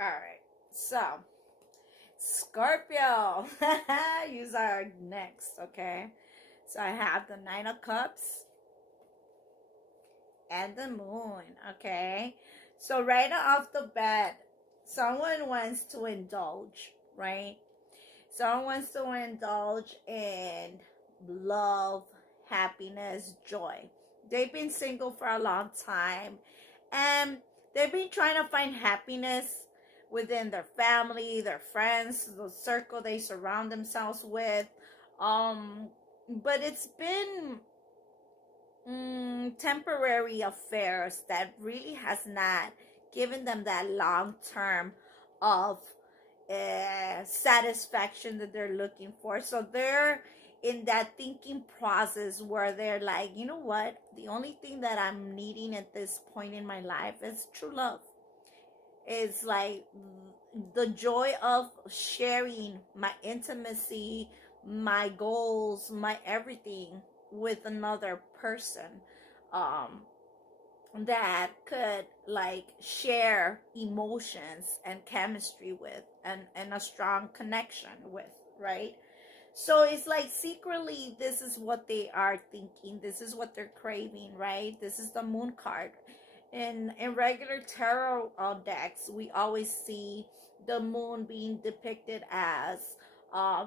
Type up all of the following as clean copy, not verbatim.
All right. So, Scorpio, you are next, okay? So I have the Nine of Cups and the Moon, okay? So right off the bat, someone wants to indulge, right? Someone wants to indulge in love, happiness, joy. They've been single for a long time and they've been trying to find happiness within their family, their friends, the circle they surround themselves with. Um, but it's been temporary affairs that really has not given them that long term of satisfaction that they're looking for. So they're in that thinking process where they're like, you know what? The only thing that I'm needing at this point in my life is true love. It's like the joy of sharing my intimacy, my goals, my everything with another person. Um, that could like share emotions and chemistry with and a strong connection with, right? So it's like secretly this is what they are thinking, this is what they're craving, right? This is the Moon card. In regular tarot decks, we always see the moon being depicted as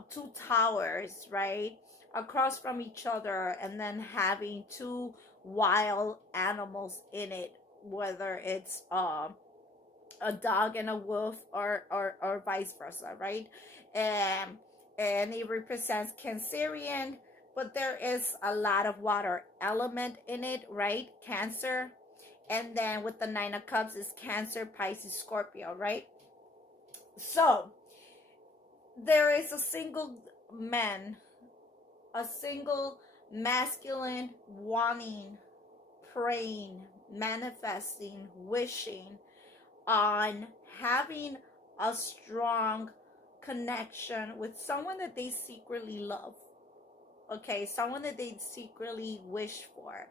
two towers, right, across from each other, and then having two wild animals in it, whether it's a dog and a wolf, or vice versa, right? And it represents Cancerian, but there is a lot of water element in it, right? Cancer. And then with the Nine of Cups is Cancer, Pisces, Scorpio, right? So there is a single man, a single masculine wanting, praying, manifesting, wishing on having a strong connection with someone that they secretly love. Okay, someone that they secretly wish for.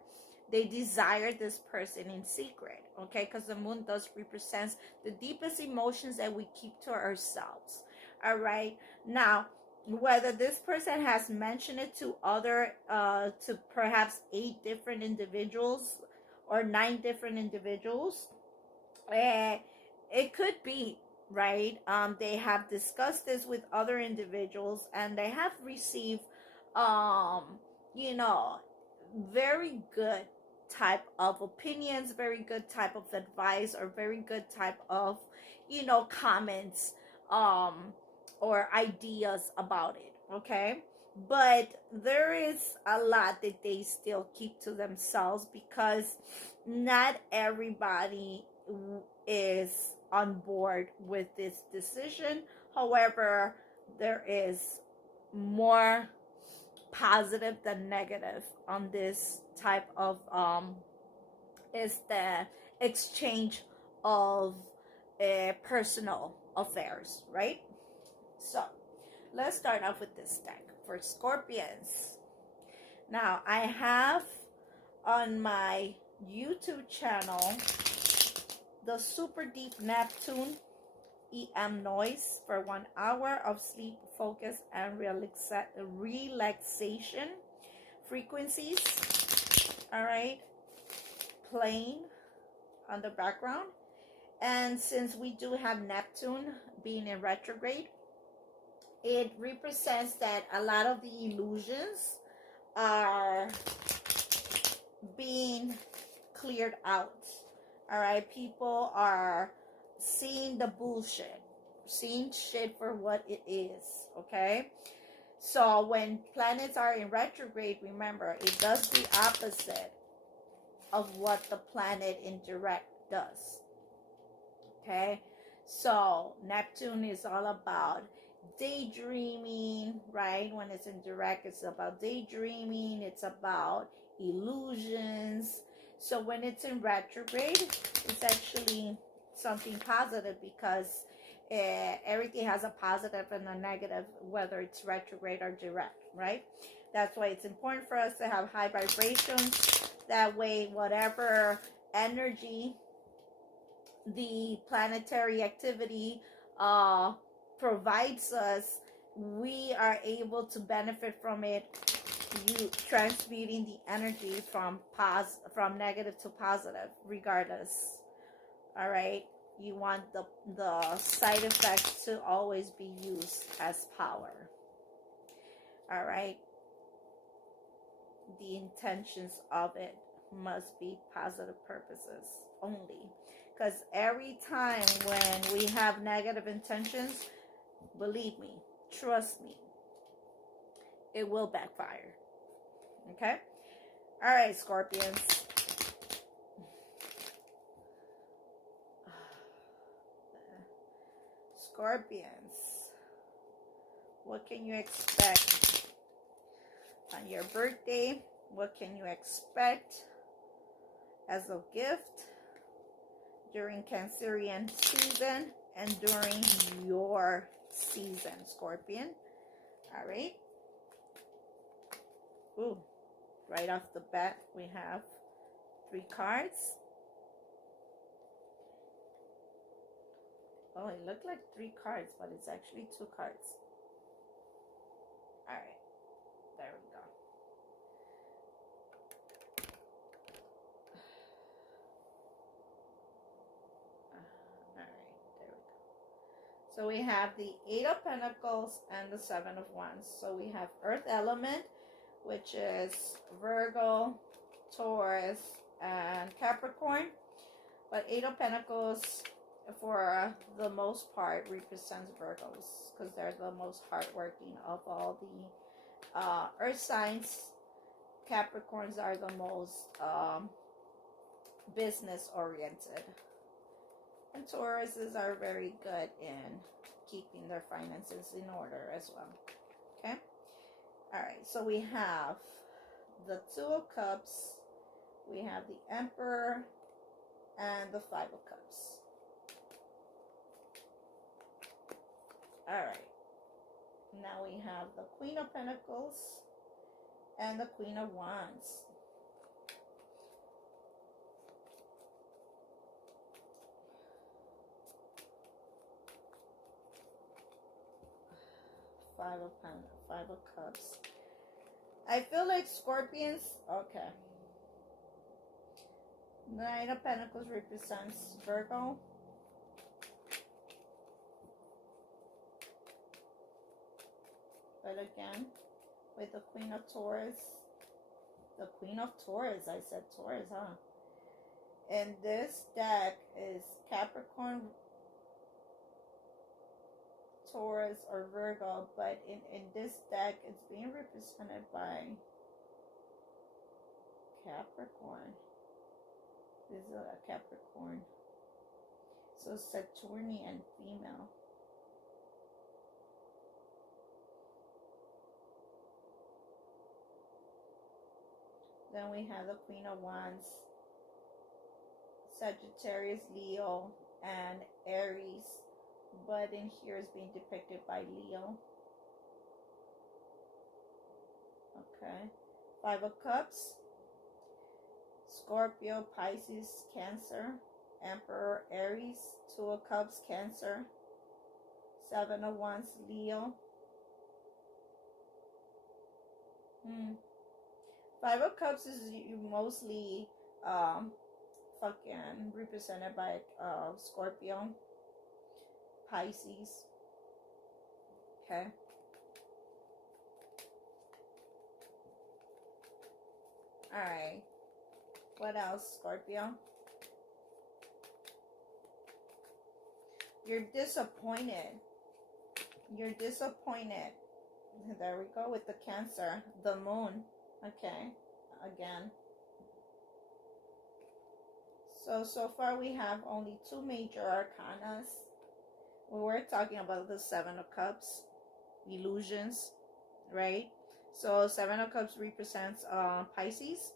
They desire this person in secret, okay, because the moon does represent the deepest emotions that we keep to ourselves. All right, now whether this person has mentioned it to to perhaps 8 different individuals or 9 different individuals, it could be, right. They have discussed this with other individuals and they have received um you know very good type of opinions, very good type of advice, or very good type of comments, um or ideas about it, okay? But there is a lot that they still keep to themselves because not everybody is on board with this decision. However, there is more positive than negative on this type of is the exchange of personal affairs, right? So let's start off with this deck for Scorpions. Now I have on my YouTube channel the Super Deep Neptune EM noise for 1 hour of sleep, focus, and relaxation frequencies. All right, playing on the background. And since we do have Neptune being in retrograde, it represents that a lot of the illusions are being cleared out. All right, people are seeing the bullshit, seeing shit for what it is, okay? So when planets are in retrograde, remember, it does the opposite of what the planet in direct does, okay? So Neptune is all about daydreaming, right? When it's in direct, it's about daydreaming, it's about illusions. So when it's in retrograde, it's actually something positive because everything has a positive and a negative, whether it's retrograde or direct, right? That's why it's important for us to have high vibrations. That way, whatever energy the planetary activity uh, provides us, we are able to benefit from it. You transmuting the energy from negative to positive, regardless. All right, you want the side effects to always be used as power. All right, the intentions of it must be positive purposes only, because every time when we have negative intentions, believe me, trust me, it will backfire. Okay. All right, Scorpions. Scorpions, what can you expect on your birthday? What can you expect as a gift during Cancerian season and during your season, Scorpion? All right. Ooh, right off the bat, we have 3 cards. Oh, it looked like 3 cards, but it's actually 2 cards. All right, there we go. All right, there we go. So we have the 8 of Pentacles and the 7 of Wands. So we have Earth element, which is Virgo, Taurus, and Capricorn. But 8 of Pentacles, for the most part, represents Virgos, because they're the most hardworking of all the earth signs. Capricorns are the most business oriented, and Tauruses are very good in keeping their finances in order as well. Okay. All right, so we have the 2 of Cups, we have the Emperor, and the 5 of Cups. All right, now we have the Queen of Pentacles and the Queen of Wands. Five of Cups. I feel like Scorpions, okay. 9 of Pentacles represents Virgo. But again, with the Queen of Taurus, the Queen of Taurus, I said Taurus, huh? And this deck is Capricorn, Taurus, or Virgo, but in this deck, it's being represented by Capricorn. This is a Capricorn. So Saturnian female. Then we have the Queen of Wands, Sagittarius, Leo, and Aries. But in here is being depicted by Leo. Okay. 5 of Cups, Scorpio, Pisces, Cancer, Emperor, Aries. 2 of Cups, Cancer. 7 of Wands, Leo. 5 of Cups is mostly fucking represented by Scorpio, Pisces. Okay. Alright. What else, Scorpio? You're disappointed. You're disappointed. There we go with the Cancer. The Moon. Okay. Again. So far we have only 2 major arcanas. We were talking about the 7 of Cups. Illusions. Right? So 7 of Cups represents Pisces.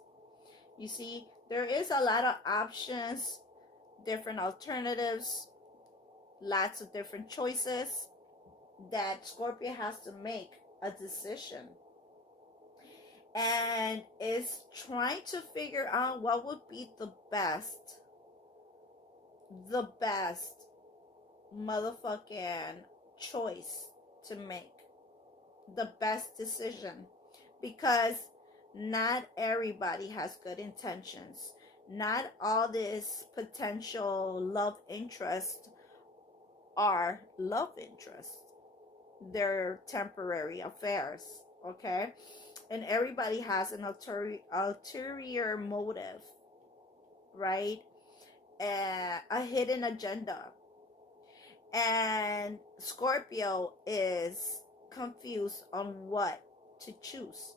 You see, there is a lot of options, different alternatives, lots of different choices that Scorpio has to make a decision. And is trying to figure out what would be the best the best motherfucking choice to make, the best decision, because not everybody has good intentions. Not all this potential love interest are love interests. They're temporary affairs, okay? And everybody has an ulterior motive, right? A hidden agenda. And Scorpio is confused on what to choose.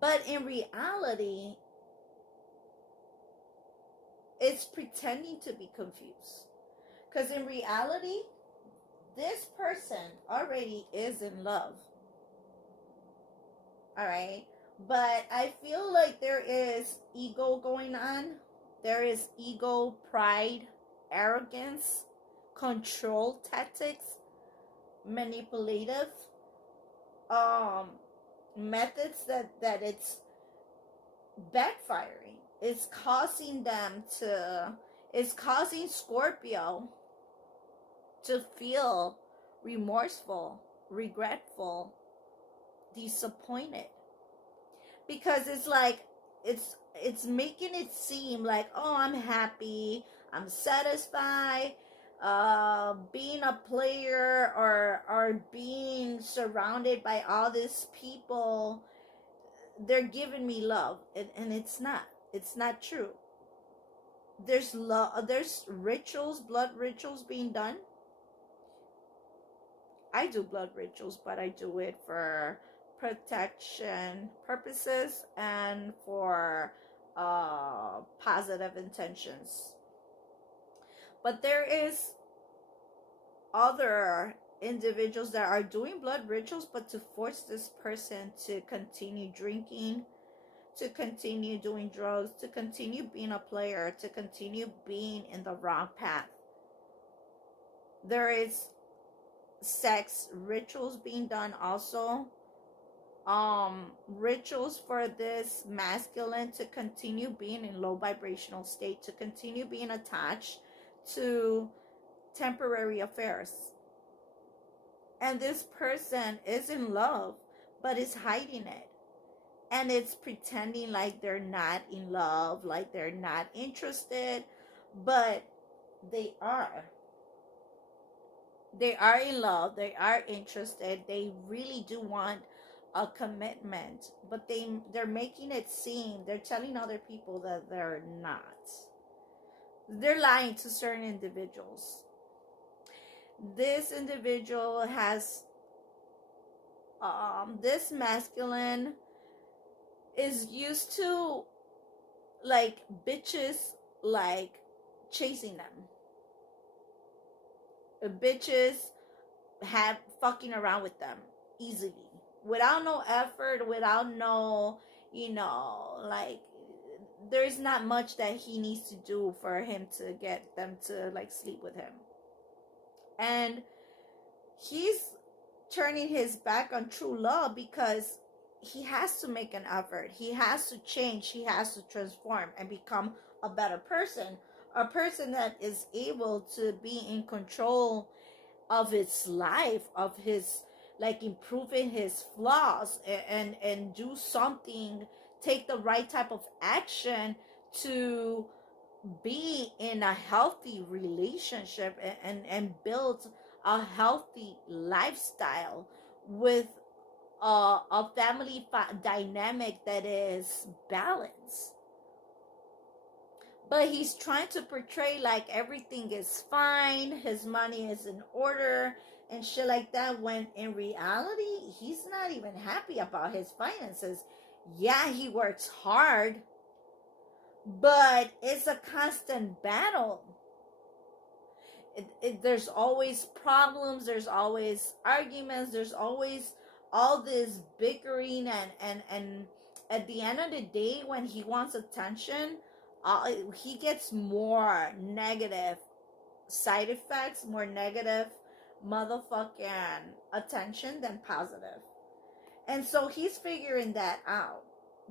But in reality, it's pretending to be confused. Because in reality, this person already is in love. All right. But I feel like there is ego going on. There is ego, pride, arrogance, control tactics, manipulative methods that it's backfiring. It's causing Scorpio to feel remorseful, regretful, disappointed, because it's like it's making it seem like, oh, I'm happy, I'm satisfied, being a player, or being surrounded by all these people, they're giving me love, and it's not true. There's rituals, blood rituals being done. I do blood rituals, but I do it for protection purposes and for positive intentions. But there is other individuals that are doing blood rituals, but to force this person to continue drinking, to continue doing drugs, to continue being a player, to continue being in the wrong path. There is sex rituals being done also. Rituals for this masculine to continue being in low vibrational state, to continue being attached to temporary affairs. And this person is in love, but is hiding it. And it's pretending like they're not in love, like they're not interested, but they are. They are in love, they are interested, they really do want a commitment, but they're making it seem, they're telling other people that they're not. They're lying to certain individuals. This individual has this masculine is used to like bitches like chasing them. Bitches have fucking around with them easily, without no effort, without no, like, there's not much that he needs to do for him to get them to like sleep with him. And he's turning his back on true love because he has to make an effort. He has to change. He has to transform and become a better person. A person that is able to be in control of his life, of his, like, improving his flaws, and do something, take the right type of action to be in a healthy relationship and build a healthy lifestyle with a family dynamic that is balanced. But he's trying to portray like everything is fine, his money is in order, and shit like that, when in reality, he's not even happy about his finances. Yeah, he works hard, but it's a constant battle. There's always problems, there's always arguments, there's always all this bickering, and at the end of the day, when he wants attention, he gets more negative side effects, more negative motherfucking attention than positive. And so he's figuring that out,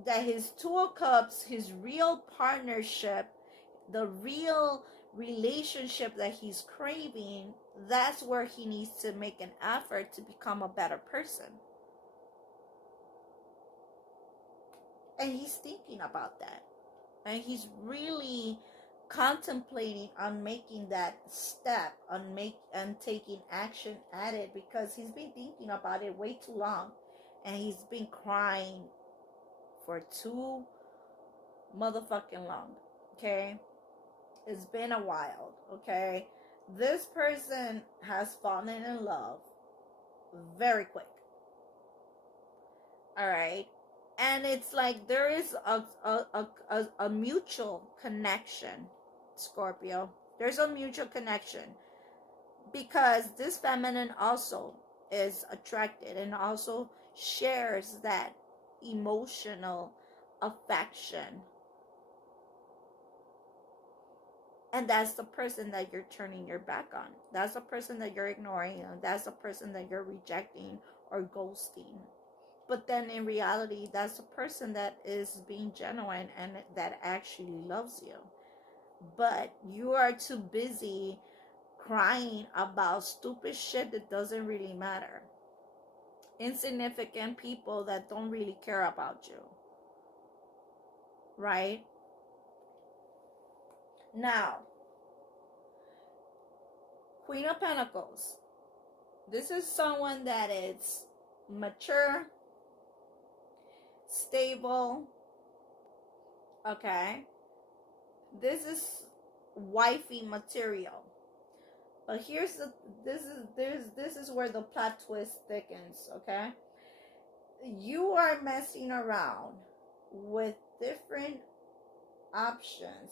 that his Two of Cups, his real partnership, the real relationship that he's craving, that's where he needs to make an effort to become a better person. And he's thinking about that. And he's really contemplating on making that step, and taking action at it, because he's been thinking about it way too long. And he's been crying for too motherfucking long. Okay? It's been a while. Okay? This person has fallen in love very quick. Alright? And it's like there is a mutual connection, Scorpio. There's a mutual connection. Because this feminine also is attracted and also shares that emotional affection. And that's the person that you're turning your back on. That's the person that you're ignoring. That's the person that you're rejecting or ghosting. But then in reality, that's the person that is being genuine and that actually loves you. But you are too busy crying about stupid shit that doesn't really matter. Insignificant people that don't really care about you. Right? Now, Queen of Pentacles. This is someone that is mature, stable. Okay? This is wifey material. But this is where the plot twist thickens, okay? You are messing around with different options.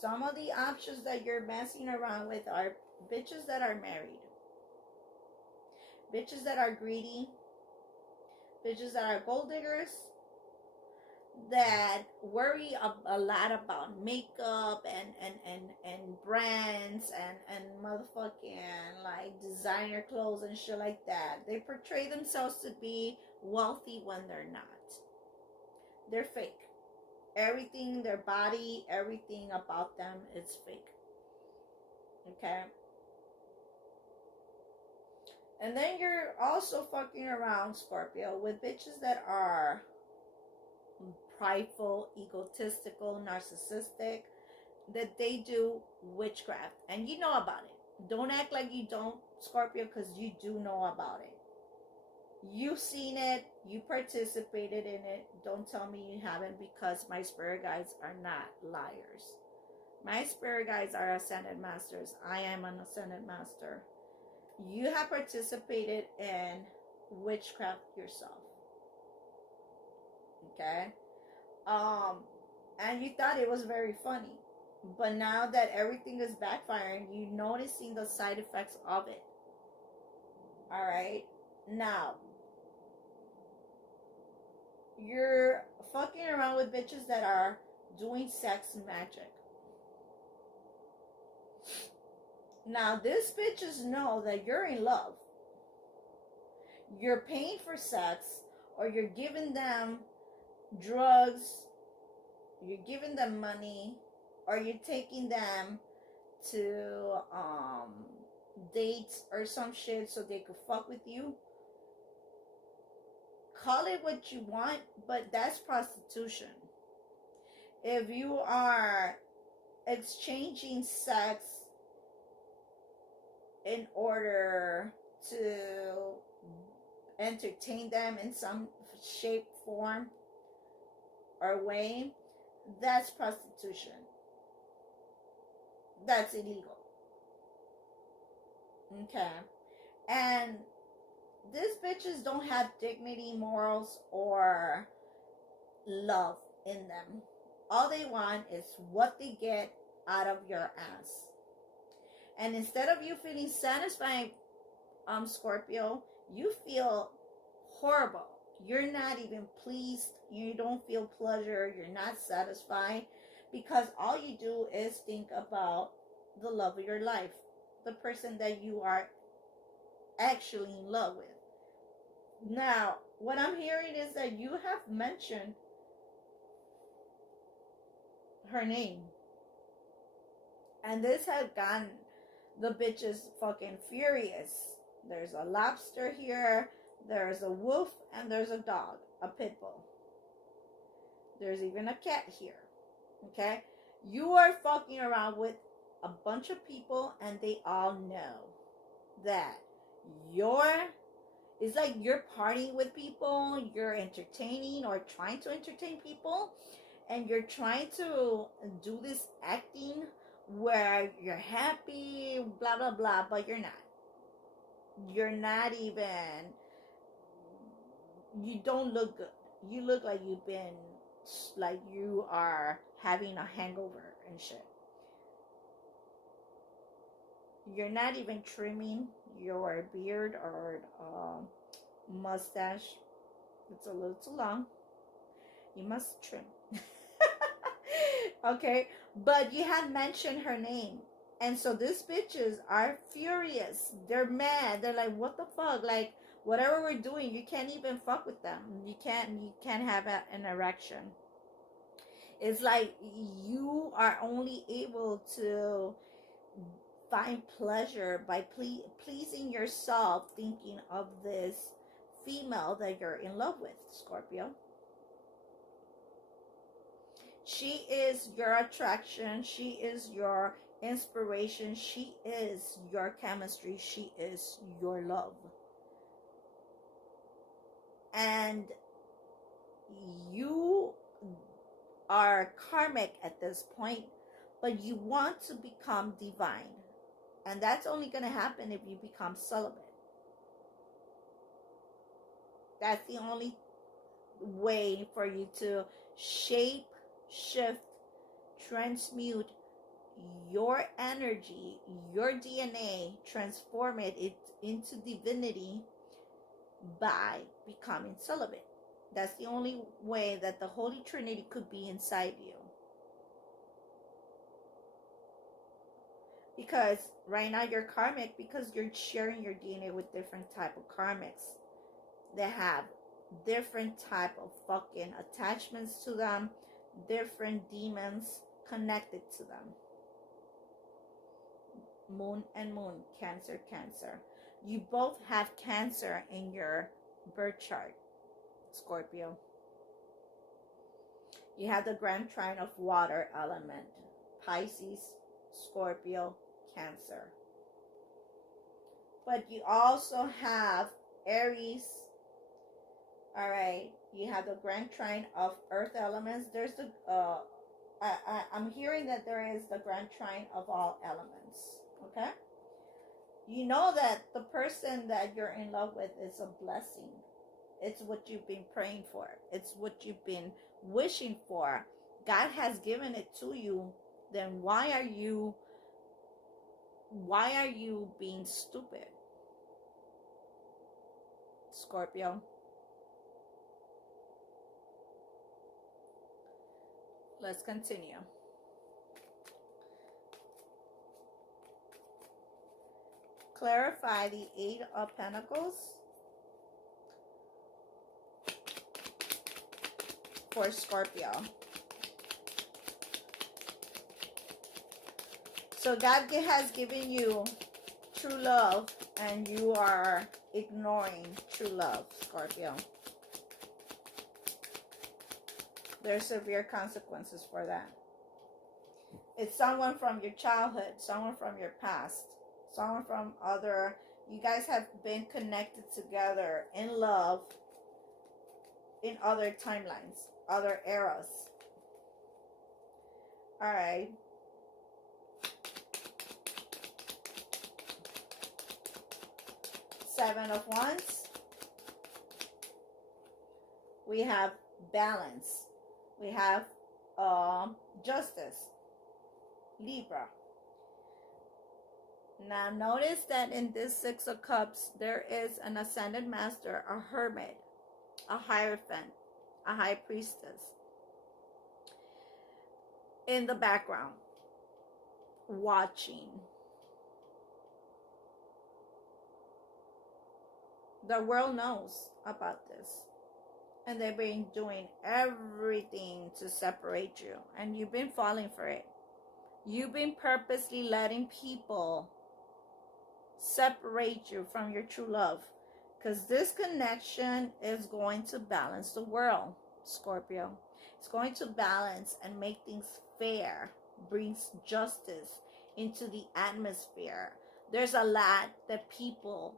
Some of the options that you're messing around with are bitches that are married, bitches that are greedy, bitches that are gold diggers, that worry a lot about makeup and brands and motherfucking like designer clothes and shit like that. They portray themselves to be wealthy when they're not. They're fake. Everything, their body, everything about them is fake. Okay? And then you're also fucking around, Scorpio, with bitches that are prideful, egotistical, narcissistic, that they do witchcraft. And you know about it. Don't act like you don't, Scorpio, because you do know about it. You've seen it. You participated in it. Don't tell me you haven't, because my spirit guides are not liars. My spirit guides are ascended masters. I am an ascended master. You have participated in witchcraft yourself. Okay? And you thought it was very funny. But now that everything is backfiring, you're noticing the side effects of it. Alright? Now, you're fucking around with bitches that are doing sex magic. Now, these bitches know that you're in love. You're paying for sex, or you're giving them drugs, you're giving them money, or you're taking them to dates or some shit so they could fuck with you. Call it what you want, but that's prostitution. If you are exchanging sex in order to entertain them in some shape, form, or way, that's prostitution. That's illegal. Okay? And these bitches don't have dignity, morals, or love in them. All they want is what they get out of your ass. And instead of you feeling satisfied, Scorpio, you feel horrible. You're not even pleased. You don't feel pleasure. You're not satisfied, because all you do is think about the love of your life, the person that you are actually in love with. Now, what I'm hearing is that you have mentioned her name. And this had gotten the bitches fucking furious. There's a lobster here, there's a wolf, and there's a dog, a pit bull. There's even a cat here. Okay? You are fucking around with a bunch of people, and they all know that it's like you're partying with people, you're entertaining or trying to entertain people, and you're trying to do this acting where you're happy, blah blah blah, but you're not. You're not even. You don't look good. You look like you are having a hangover and shit. You're not even trimming your beard or mustache. It's a little too long. You must trim. Okay, but you had mentioned her name, and so these bitches are furious. They're mad. They're like, what the fuck? Like, whatever we're doing, you can't even fuck with them. You can't have an erection. It's like you are only able to find pleasure by pleasing yourself, thinking of this female that you're in love with, Scorpio. She is your attraction. She is your inspiration. She is your chemistry. She is your love. And you are karmic at this point, but you want to become divine. And that's only going to happen if you become celibate. That's the only way for you to shape, shift, transmute your energy, your DNA, transform it into divinity by becoming celibate. That's the only way that the Holy Trinity could be inside you. Because right now you're karmic because you're sharing your DNA with different type of karmics. They have different type of fucking attachments to them, different demons connected to them. Moon and moon, Cancer, Cancer. You both have Cancer in your birth chart, Scorpio. You have the grand trine of water element, Pisces, Scorpio, Cancer. But you also have Aries. All right, you have the grand trine of earth elements. There's the I'm hearing that there is the grand trine of all elements. Okay, you know that the person that you're in love with is a blessing. It's what you've been praying for. It's what you've been wishing for. God has given it to you. Then why are you being stupid, Scorpio? Let's continue. Clarify the Eight of Pentacles for Scorpio. So God has given you true love and you are ignoring true love, Scorpio. There's severe consequences for that. It's someone from your childhood, someone from your past, someone from other. You guys have been connected together in love in other timelines, other eras. All right. Seven of Wands. We have balance. We have justice. Libra. Now notice that in this Six of Cups, there is an ascended master, a hermit, a hierophant, a high priestess in the background, watching. The world knows about this. And they've been doing everything to separate you. And you've been falling for it. You've been purposely letting people separate you from your true love. Because this connection is going to balance the world, Scorpio. It's going to balance and make things fair, brings justice into the atmosphere. There's a lot that people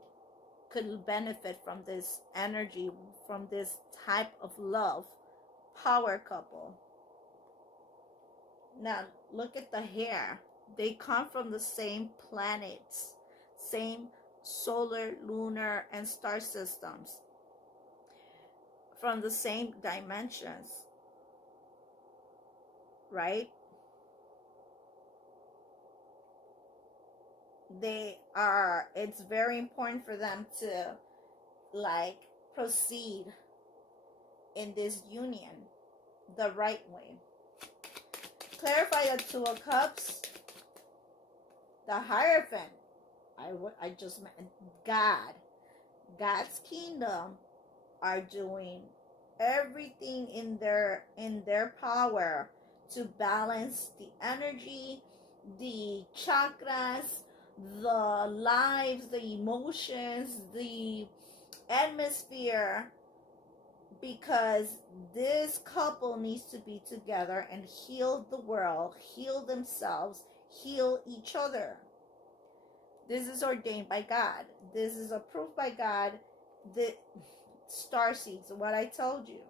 could benefit from this energy, from this type of love. Power couple. Now, look at the hair. They come from the same planets, same solar, lunar, and star systems, from the same dimensions, right? It's very important for them to like proceed in this union the right way. Clarify the Two of Cups, the Hierophant. I just meant God's kingdom are doing everything in their power to balance the energy, the chakras, the lives, the emotions, the atmosphere, because this couple needs to be together and heal the world, heal themselves, heal each other. This is ordained by God. This is approved by God. The star seeds, what I told you.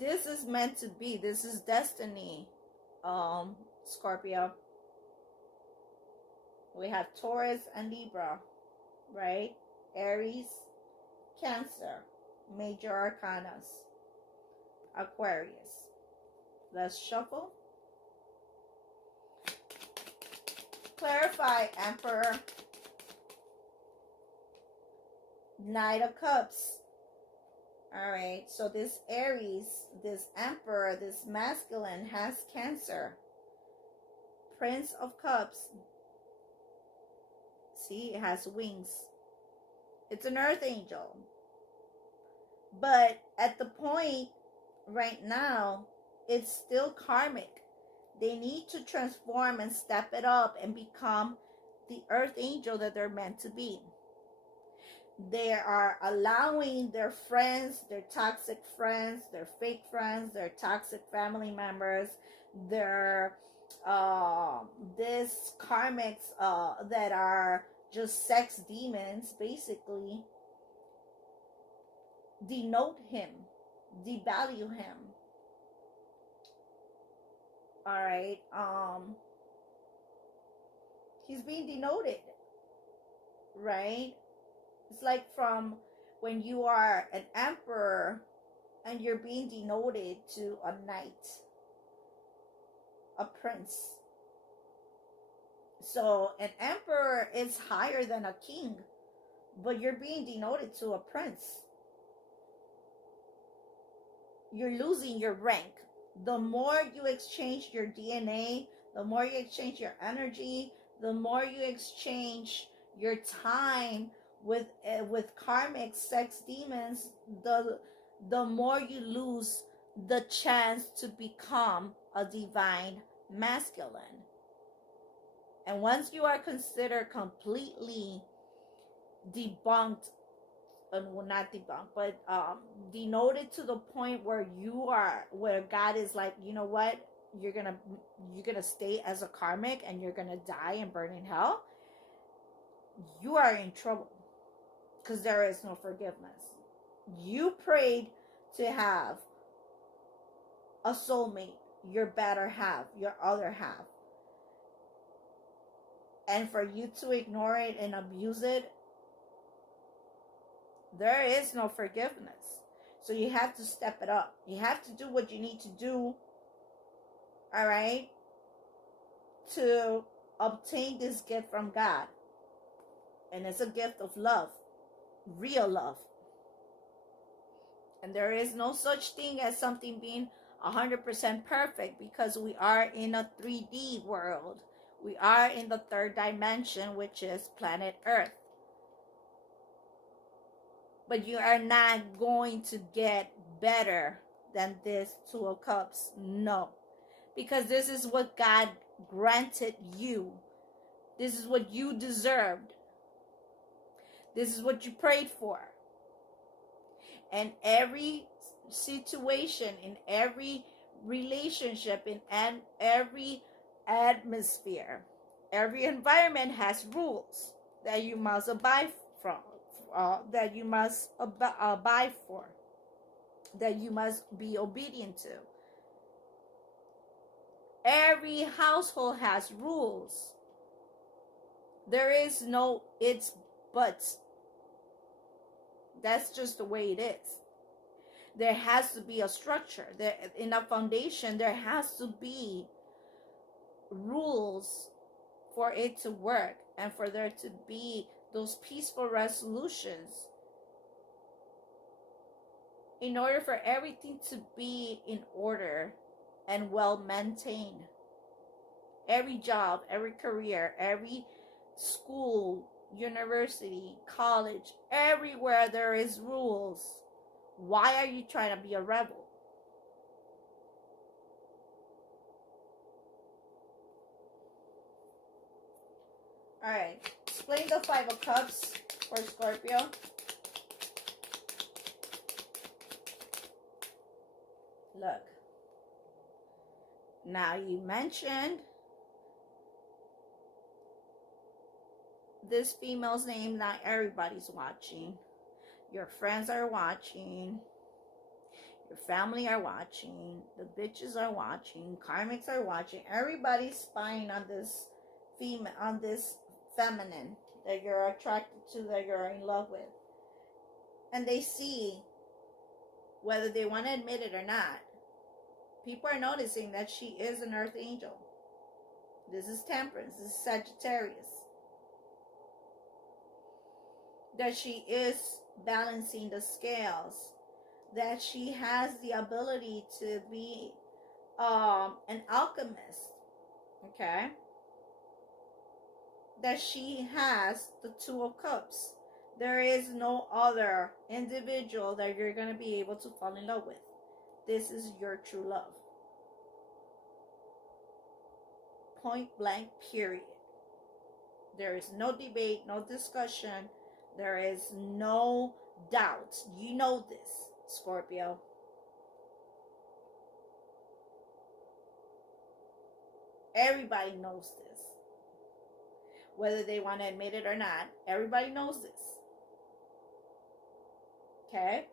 This is meant to be. This is destiny, Scorpio. We have Taurus and Libra, right? Aries, Cancer, major arcanas, Aquarius. Let's shuffle. Clarify, Emperor. Knight of Cups. All right, so this Aries, this Emperor, this masculine has Cancer. Prince of Cups. See, it has wings. It's an earth angel. But at the point right now, it's still karmic. They need to transform and step it up and become the earth angel that they're meant to be. They are allowing their friends, their toxic friends, their fake friends, their toxic family members, their this karmics that are just sex demons, basically, denote him, devalue him. All right, he's being denoted, right? It's like from when you are an emperor and you're being denoted to a knight, a prince. So an emperor is higher than a king, but you're being denoted to a prince. You're losing your rank. The more you exchange your DNA, the more you exchange your energy, the more you exchange your time with karmic sex demons, the more you lose the chance to become a divine masculine. And once you are considered completely debunked, well, not debunked, but denoted to the point where where God is like, you know what, you're gonna stay as a karmic and you're gonna die and burn in hell, you are in trouble, because there is no forgiveness. You prayed to have a soulmate, your better half, your other half, and for you to ignore it and abuse it, there is no forgiveness. So you have to step it up. You have to do what you need to do, all right, to obtain this gift from God. And it's a gift of love, real love. And there is no such thing as something being 100% perfect, because we are in a 3D world. We are in the third dimension, which is planet Earth. But you are not going to get better than this Two of Cups. No. Because this is what God granted you. This is what you deserved. This is what you prayed for. And every situation, in every relationship, in every atmosphere, every environment has rules that you must abide from, that you must abide for, that you must be obedient to. Every household has rules. There is no it's buts. That's just the way it is. There has to be a structure. There, in a foundation, there has to be rules for it to work and for there to be those peaceful resolutions in order for everything to be in order and well maintained. Every job, every career, every school, university, college, everywhere there is rules. Why are you trying to be a rebel? All right, explain the Five of Cups for Scorpio. Look. Now you mentioned this female's name. Not everybody's watching. Your friends are watching. Your family are watching. The bitches are watching. Karmics are watching. Everybody's spying on this female, on this feminine that you're attracted to, that you're in love with. And they see, whether they want to admit it or not, people are noticing that she is an earth angel. This is Temperance. This is Sagittarius. That she is balancing the scales. That she has the ability to be an alchemist. Okay? That she has the Two of Cups. There is no other individual that you're going to be able to fall in love with. This is your true love. Point blank, period. There is no debate, no discussion. There is no doubt. You know this, Scorpio. Everybody knows this. Whether they want to admit it or not, everybody knows this. Okay?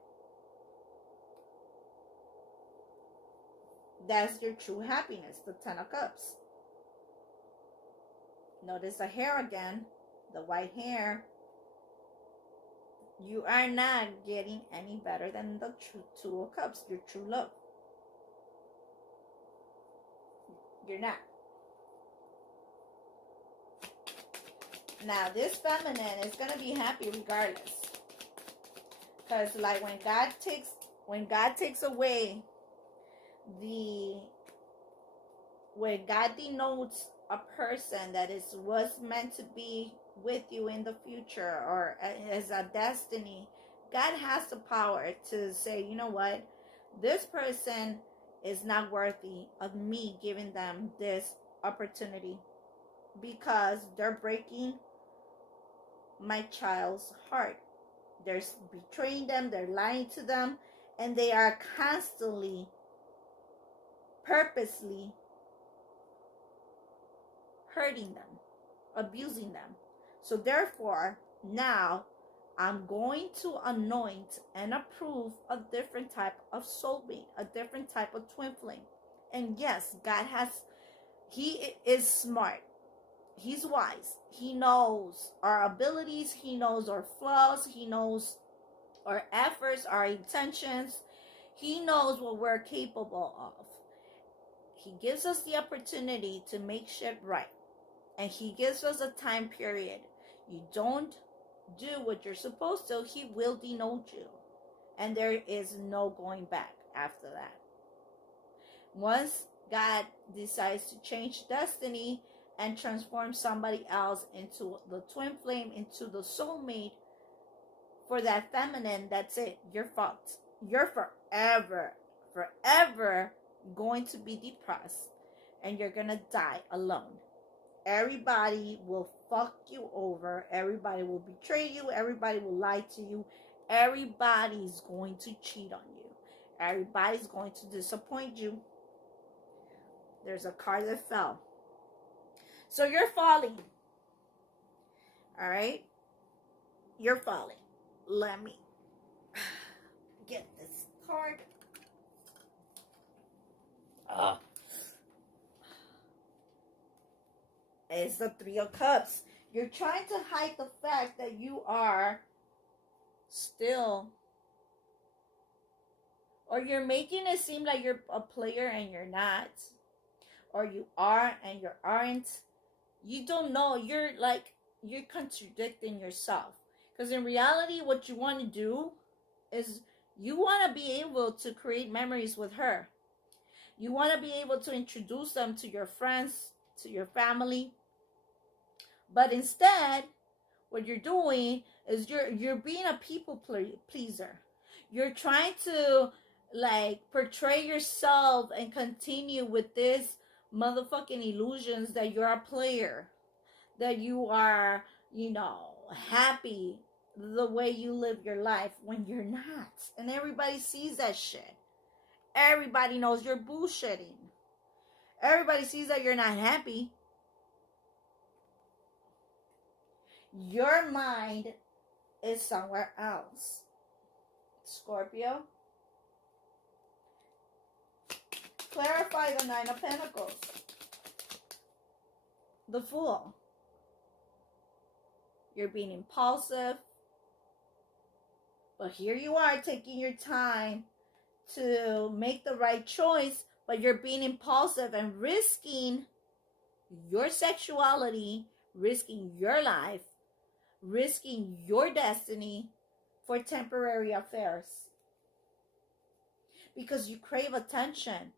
That's your true happiness, the Ten of Cups. Notice the hair again, the white hair. You are not getting any better than the Two of Cups, your true love. You're not. Now, this feminine is going to be happy regardless. Because like when God takes away when God denotes a person that was meant to be with you in the future or as a destiny, God has the power to say, you know what, this person is not worthy of me giving them this opportunity because they're breaking my child's heart. They're betraying them, they're lying to them, and they are constantly, purposely hurting them, abusing them. So therefore, now I'm going to anoint and approve a different type of soulmate, a different type of twin flame. And yes, He is smart. He's wise. He knows our abilities. He knows our flaws. He knows our efforts, our intentions. He knows what we're capable of. He gives us the opportunity to make shit right. And he gives us a time period. You don't do what you're supposed to, he will denote you. And there is no going back after that. Once God decides to change destiny and transform somebody else into the twin flame, into the soulmate For that feminine, that's it. You're fucked. You're forever going to be depressed, and you're gonna die alone. Everybody will fuck you over. Everybody will betray you. Everybody will lie to you. Everybody's going to cheat on you. Everybody's going to disappoint you. There's a card that fell. So you're falling. All right? You're falling. Let me get this card. It's the Three of Cups. You're trying to hide the fact that you are still, or you're making it seem like you're a player and you're not, or you are and you aren't. You don't know. You're contradicting yourself, because in reality what you want to do is you want to be able to create memories with her. You want to be able to introduce them to your friends, to your family. But instead, what you're doing is you're being a people pleaser. You're trying to portray yourself and continue with this motherfucking illusions that you're a player, that you are, happy the way you live your life, when you're not. And everybody sees that shit. Everybody knows you're bullshitting. Everybody sees that you're not happy. Your mind is somewhere else. Scorpio. Clarify the Nine of Pentacles. The Fool. You're being impulsive. But here you are taking your time to make the right choice, but you're being impulsive and risking your sexuality, risking your life, risking your destiny for temporary affairs. Because you crave attention.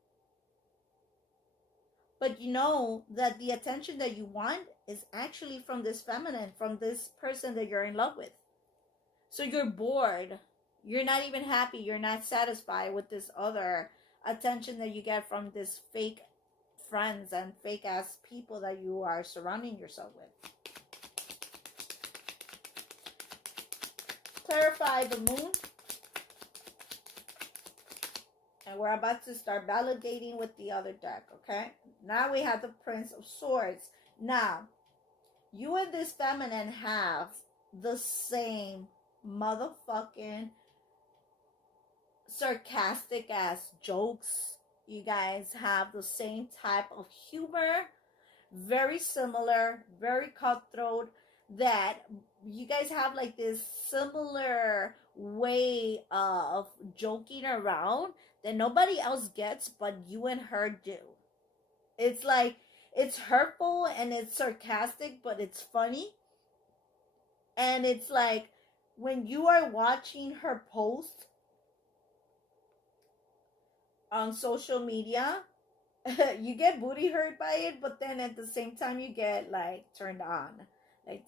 But you know that the attention that you want is actually from this feminine, from this person that you're in love with. So you're bored. You're not even happy. You're not satisfied with this other attention that you get from this fake friends and fake ass people that you are surrounding yourself with. Clarify the Moon. And we're about to start validating with the other deck, okay? Now we have the Prince of Swords. Now, you and this feminine have the same motherfucking sarcastic ass jokes. You guys have the same type of humor. Very similar, very cutthroat. That you guys have like this similar way of joking around that nobody else gets but you and her do. It's like, it's hurtful and it's sarcastic, but it's funny. And it's like, when you are watching her post on social media, you get booty hurt by it, but then at the same time you get turned on.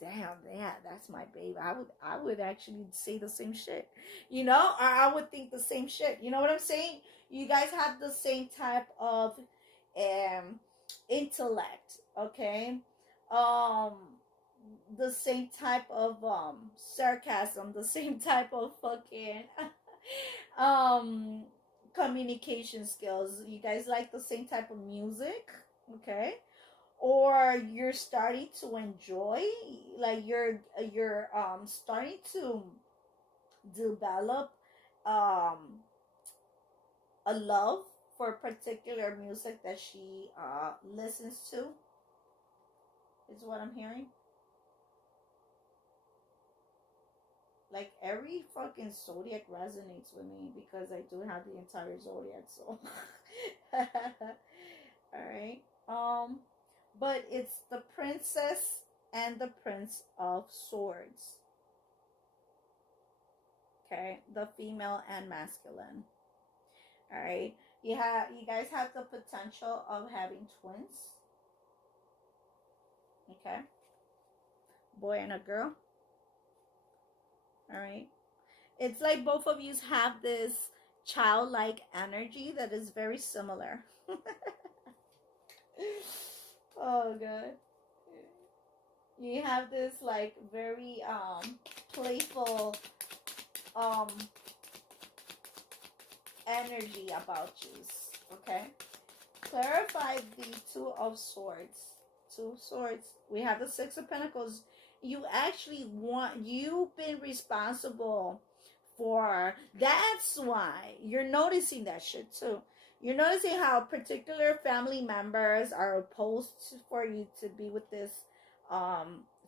Damn, yeah, that's my babe. I would actually say the same shit, or I would think the same shit. You know what I'm saying? You guys have the same type of intellect, okay? The same type of sarcasm, the same type of fucking communication skills. You guys like the same type of music, okay? Or you're starting to enjoy, you're starting to develop a love for particular music that she listens to, is what I'm hearing. Every fucking zodiac resonates with me because I do have the entire zodiac, so alright. But it's the Princess and the Prince of Swords. Okay, the female and masculine. Alright. You guys have the potential of having twins. Okay. Boy and a girl. Alright. It's like both of you have this childlike energy that is very similar. Oh god. You have this like very playful um energy about you. Okay? Clarify the Two of Swords. Two Swords. We have the Six of Pentacles. You actually you've been responsible for, that's why you're noticing that shit too. You're noticing how particular family members are opposed for you to be with this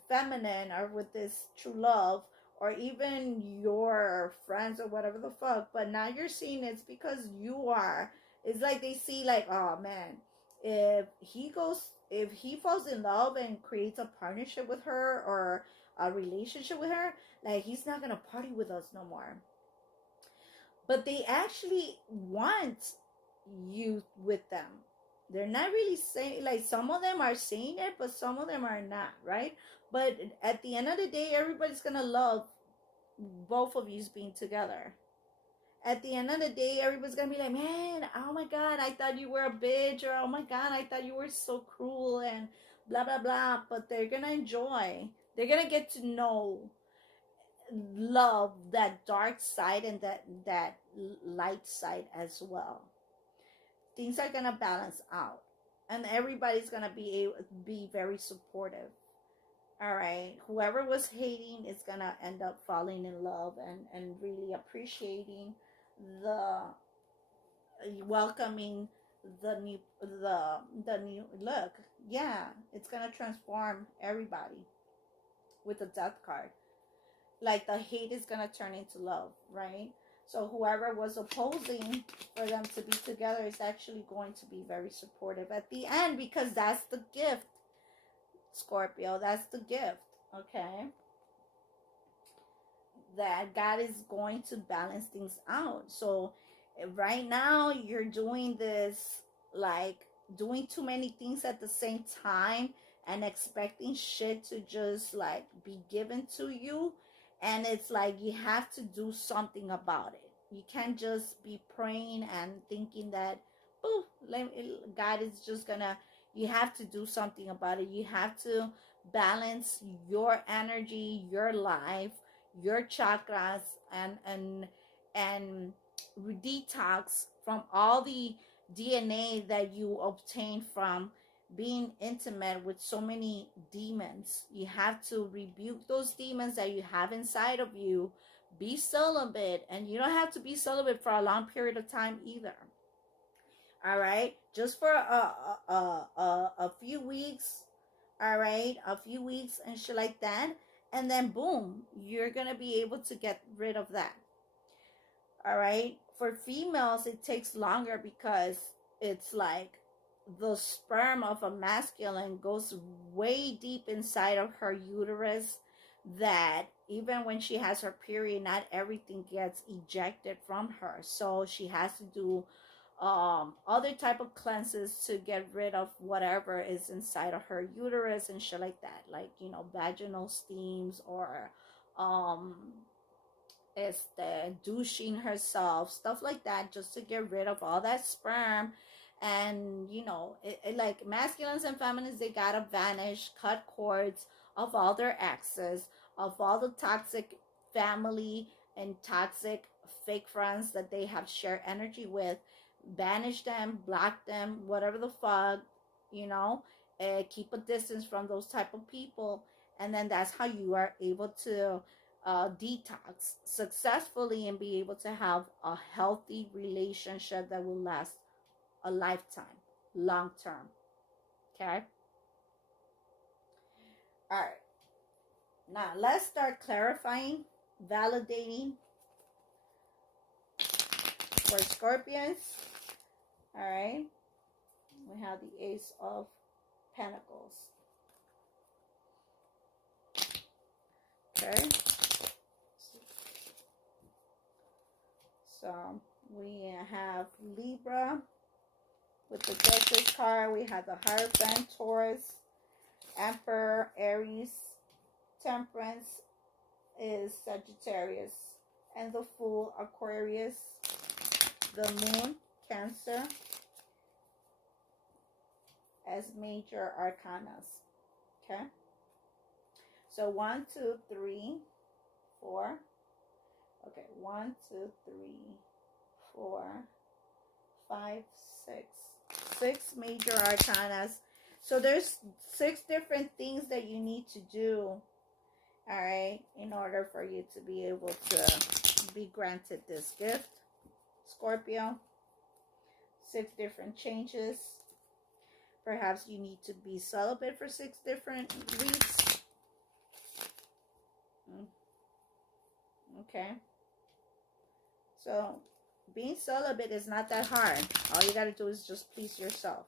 feminine or with this true love, or even your friends or whatever the fuck. But now you're seeing it's because you are. It's like they see like, oh man, if he falls in love and creates a partnership with her or a relationship with her, like he's not gonna party with us no more. But they actually want you with them. They're not really saying, like, some of them are saying it, but some of them are not, right? But at the end of the day, everybody's gonna love both of you being together. At the end of the day, everybody's gonna be like, man, oh my god, I thought you were a bitch, or oh my god, I thought you were so cruel, and blah blah blah. But they're gonna enjoy, they're gonna get to know, love that dark side and that light side as well. Things are gonna balance out, and everybody's gonna be very supportive. All right, whoever was hating is gonna end up falling in love and really appreciating the welcoming the new look. Yeah, it's gonna transform everybody with the Death card. Like the hate is gonna turn into love, right? So whoever was opposing for them to be together is actually going to be very supportive at the end, because that's the gift, Scorpio. That's the gift, okay? That God is going to balance things out. So right now you're doing this, like doing too many things at the same time and expecting shit to just like be given to you, and it's like you have to do something about it. You can't just be praying and thinking that, oh, God is just gonna, you have to do something about it. You have to balance your energy, your life, your chakras, and detox from all the DNA that you obtain from being intimate with so many demons. You have to rebuke those demons that you have inside of you. Be celibate, and you don't have to be celibate for a long period of time either. All right, just for a few weeks. All right, a few weeks and shit like that, and then boom, you're gonna be able to get rid of that. All right, for females it takes longer because it's like the sperm of a masculine goes way deep inside of her uterus, that even when she has her period, not everything gets ejected from her, so she has to do other type of cleanses to get rid of whatever is inside of her uterus and shit like that, like, you know, vaginal steams, or um douching herself, stuff like that, just to get rid of all that sperm. And you know, like masculines and feminines, they gotta vanish, cut cords of all their exes, of all the toxic family and toxic fake friends that they have shared energy with. Banish them, block them, whatever the fuck, you know. Keep a distance from those type of people, and then that's how you are able to detox successfully and be able to have a healthy relationship that will last a lifetime, long term. Okay. All right. Now let's start clarifying, validating for Scorpions. All right. We have the Ace of Pentacles. Okay. So we have Libra with the Justice card. We have the Hierophant, Taurus, Emperor, Aries. Temperance is Sagittarius. and the Fool, Aquarius, the Moon, Cancer, as major arcanas. Okay, so 1, 2, 3, 4. Okay, 1, 2, 3, 4, 5, 6. 6 major arcanas. So there's 6 different things that you need to do, all right, in order for you to be able to be granted this gift, Scorpio. 6 different changes. Perhaps you need to be celibate for 6 different weeks. Okay. So being celibate is not that hard. All you got to do is just please yourself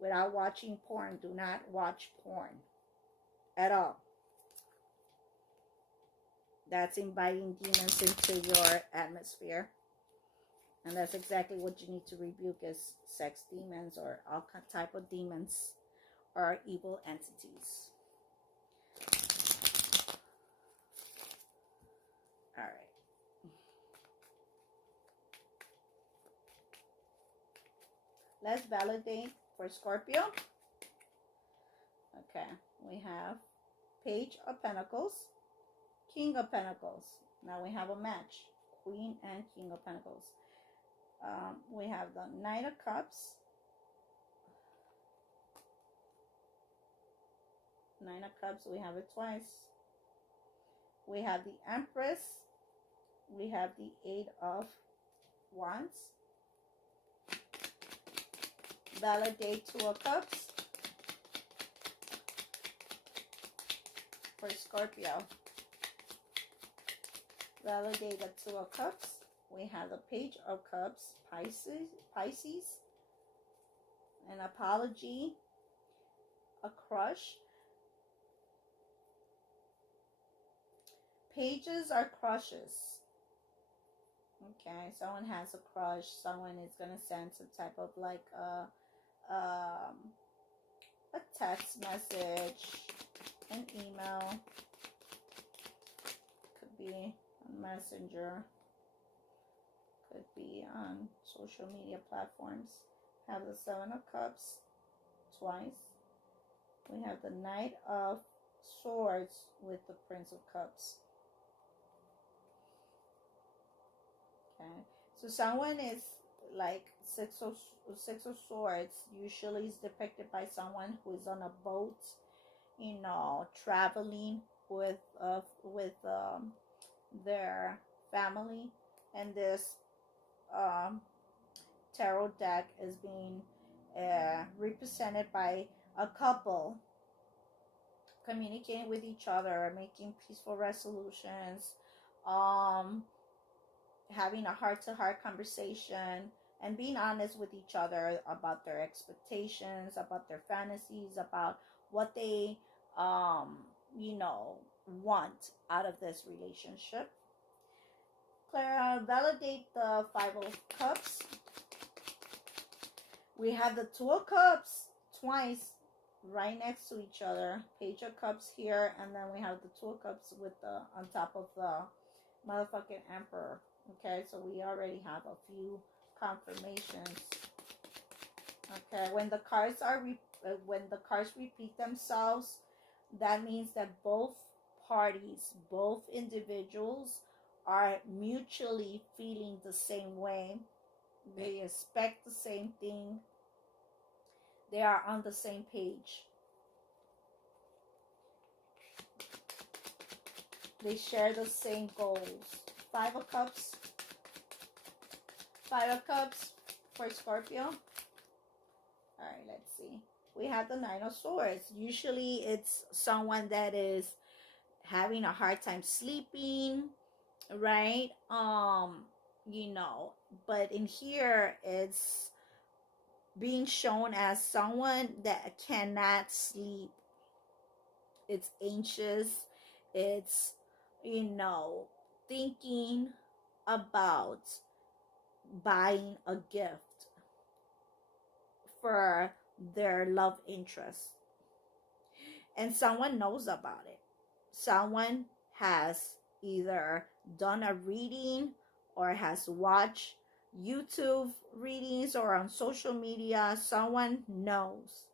without watching porn. Do not watch porn at all. That's inviting demons into your atmosphere. And that's exactly what you need to rebuke, is sex demons or all type of demons or evil entities. All right. Let's validate for Scorpio. Okay, we have Page of Pentacles, King of Pentacles. Now we have a match, Queen and King of Pentacles. We have the Knight of Cups, Nine of Cups, we have it twice. We have the Empress, we have the Eight of Wands. Validate Two of Cups for Scorpio. Validate the Two of Cups. We have the Page of Cups, Pisces, an apology, a crush. Pages are crushes. Okay, someone has a crush. Someone is gonna send some type of like a text message, an email. Could be on Messenger. Could be on social media platforms. Have the Seven of Cups twice. We have the Knight of Swords with the Prince of Cups. Okay, so someone is like Six of Swords. Usually is depicted by someone who is on a boat, you know, traveling with their family, and this tarot deck is being represented by a couple communicating with each other, making peaceful resolutions, having a heart-to-heart conversation, and being honest with each other about their expectations, about their fantasies, about what they you know, want out of this relationship. Validate the Five of Cups. We have the Two of Cups twice right next to each other. Page of Cups here, and then we have the Two of Cups with the on top of the motherfucking Emperor. Okay, so we already have a few confirmations. Okay, when the cards repeat themselves, that means that both parties, both individuals, are mutually feeling the same way. They expect the same thing. They are on the same page. They share the same goals. Five of Cups. Five of Cups for Scorpio. Alright, let's see. We have the Nine of Swords. Usually it's someone that is having a hard time sleeping, right? You know, but in here it's being shown as someone that cannot sleep. It's anxious. It's, you know, thinking about buying a gift for their love interest. And someone knows about it. Someone has either done a reading or has watched YouTube readings or on social media. Someone knows.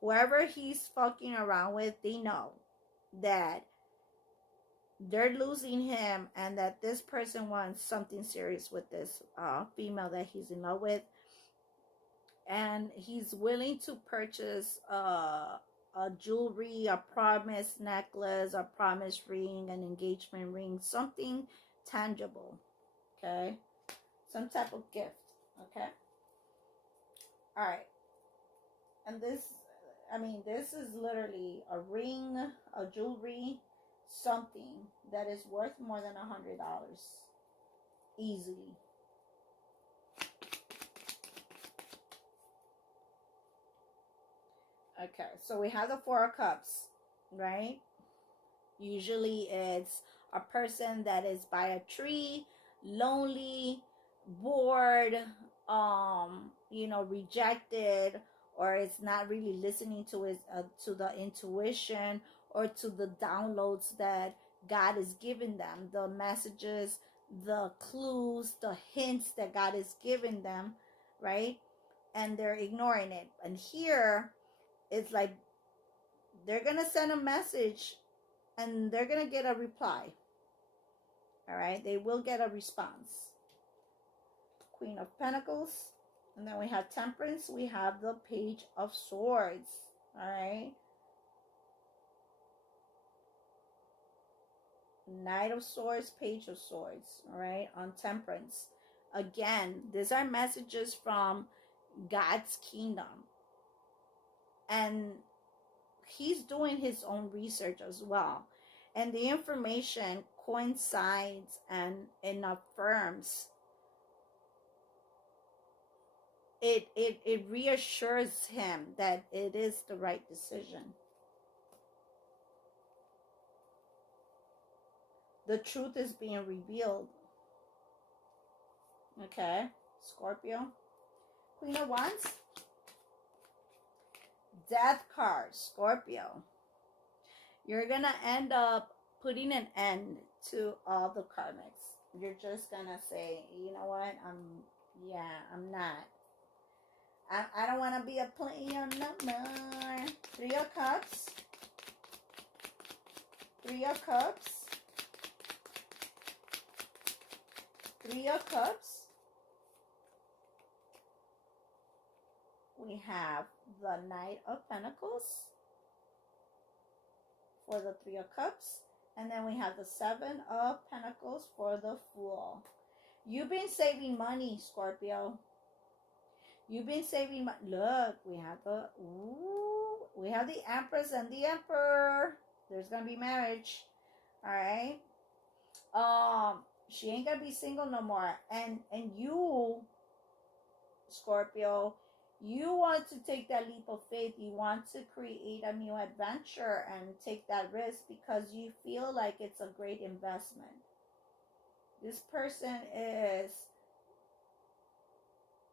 Whoever he's fucking around with, they know that they're losing him and that this person wants something serious with this female that he's in love with, and he's willing to purchase a jewelry, a promise necklace, a promise ring, an engagement ring, something tangible, okay, some type of gift, okay. All right. And this, I mean, this is literally a ring, a jewelry, something that is worth more than $100 easily. Okay, so we have the Four of Cups, right? Usually it's a person that is by a tree, lonely, bored, rejected, or it's not really listening to his to the intuition or to the downloads that God is giving them, the messages, the clues, the hints that God is giving them, right? And they're ignoring it. And here it's like they're gonna send a message and they're gonna get a reply. All right, they will get a response. Queen of Pentacles, and then we have Temperance. We have the Page of Swords. All right, Knight of Swords, Page of Swords. All right, on Temperance. Again, these are messages from God's kingdom, and he's doing his own research as well, and the information coincides and affirms it reassures him that it is the right decision. The truth is being revealed. Okay, Scorpio. Queen of Wands. Death card, Scorpio. You're gonna end up putting an end to all the karmics. You're just gonna say, you know what, I'm not. I don't want to be a player no more. Three of Cups. Three of Cups. Three of Cups. We have the Knight of Pentacles for the Three of Cups. And then we have the Seven of Pentacles for the Fool. You've been saving money, Scorpio. You've been saving money. Look, we have the Empress and the Emperor. There's gonna be marriage. All right. She ain't gonna be single no more. And you, Scorpio, you want to take that leap of faith. You want to create a new adventure and take that risk because you feel like it's a great investment. This person is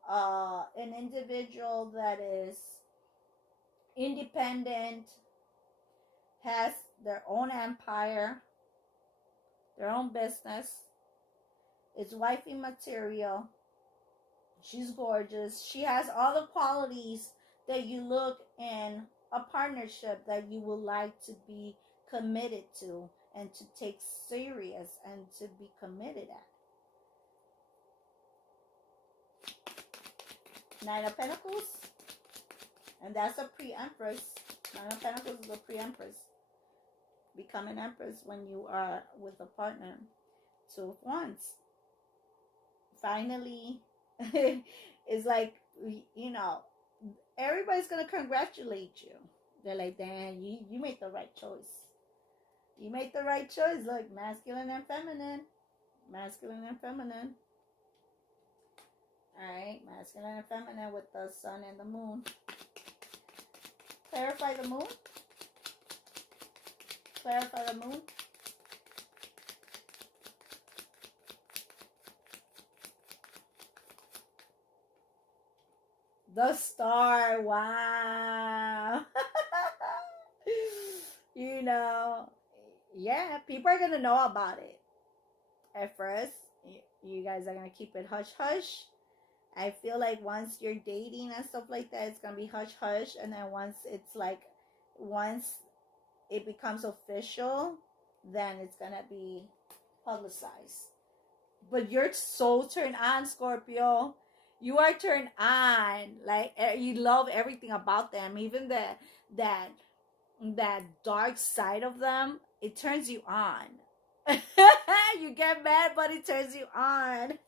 an individual that is independent, has their own empire, their own business. It's wifey material. She's gorgeous. She has all the qualities that you look in a partnership that you would like to be committed to and to take serious and to be committed at. Nine of Pentacles. And that's a pre-empress. Nine of Pentacles is a pre-empress. Become an empress when you are with a partner. Two of Wands. Finally, it's like, everybody's going to congratulate you. They're like, damn, you made the right choice. You made the right choice. Look, masculine and feminine. Masculine and feminine. Alright, masculine and feminine with the sun and the moon. Clarify the moon. Clarify the moon. The star. Wow. Yeah, people are gonna know about it. At first, you guys are gonna keep it hush hush. I feel like once you're dating and stuff like that, it's gonna be hush hush, and then once it becomes official, then it's gonna be publicized. But you're so turned on, Scorpio. You are turned on. Like you love everything about them, even that that dark side of them. It turns you on. You get mad, but it turns you on.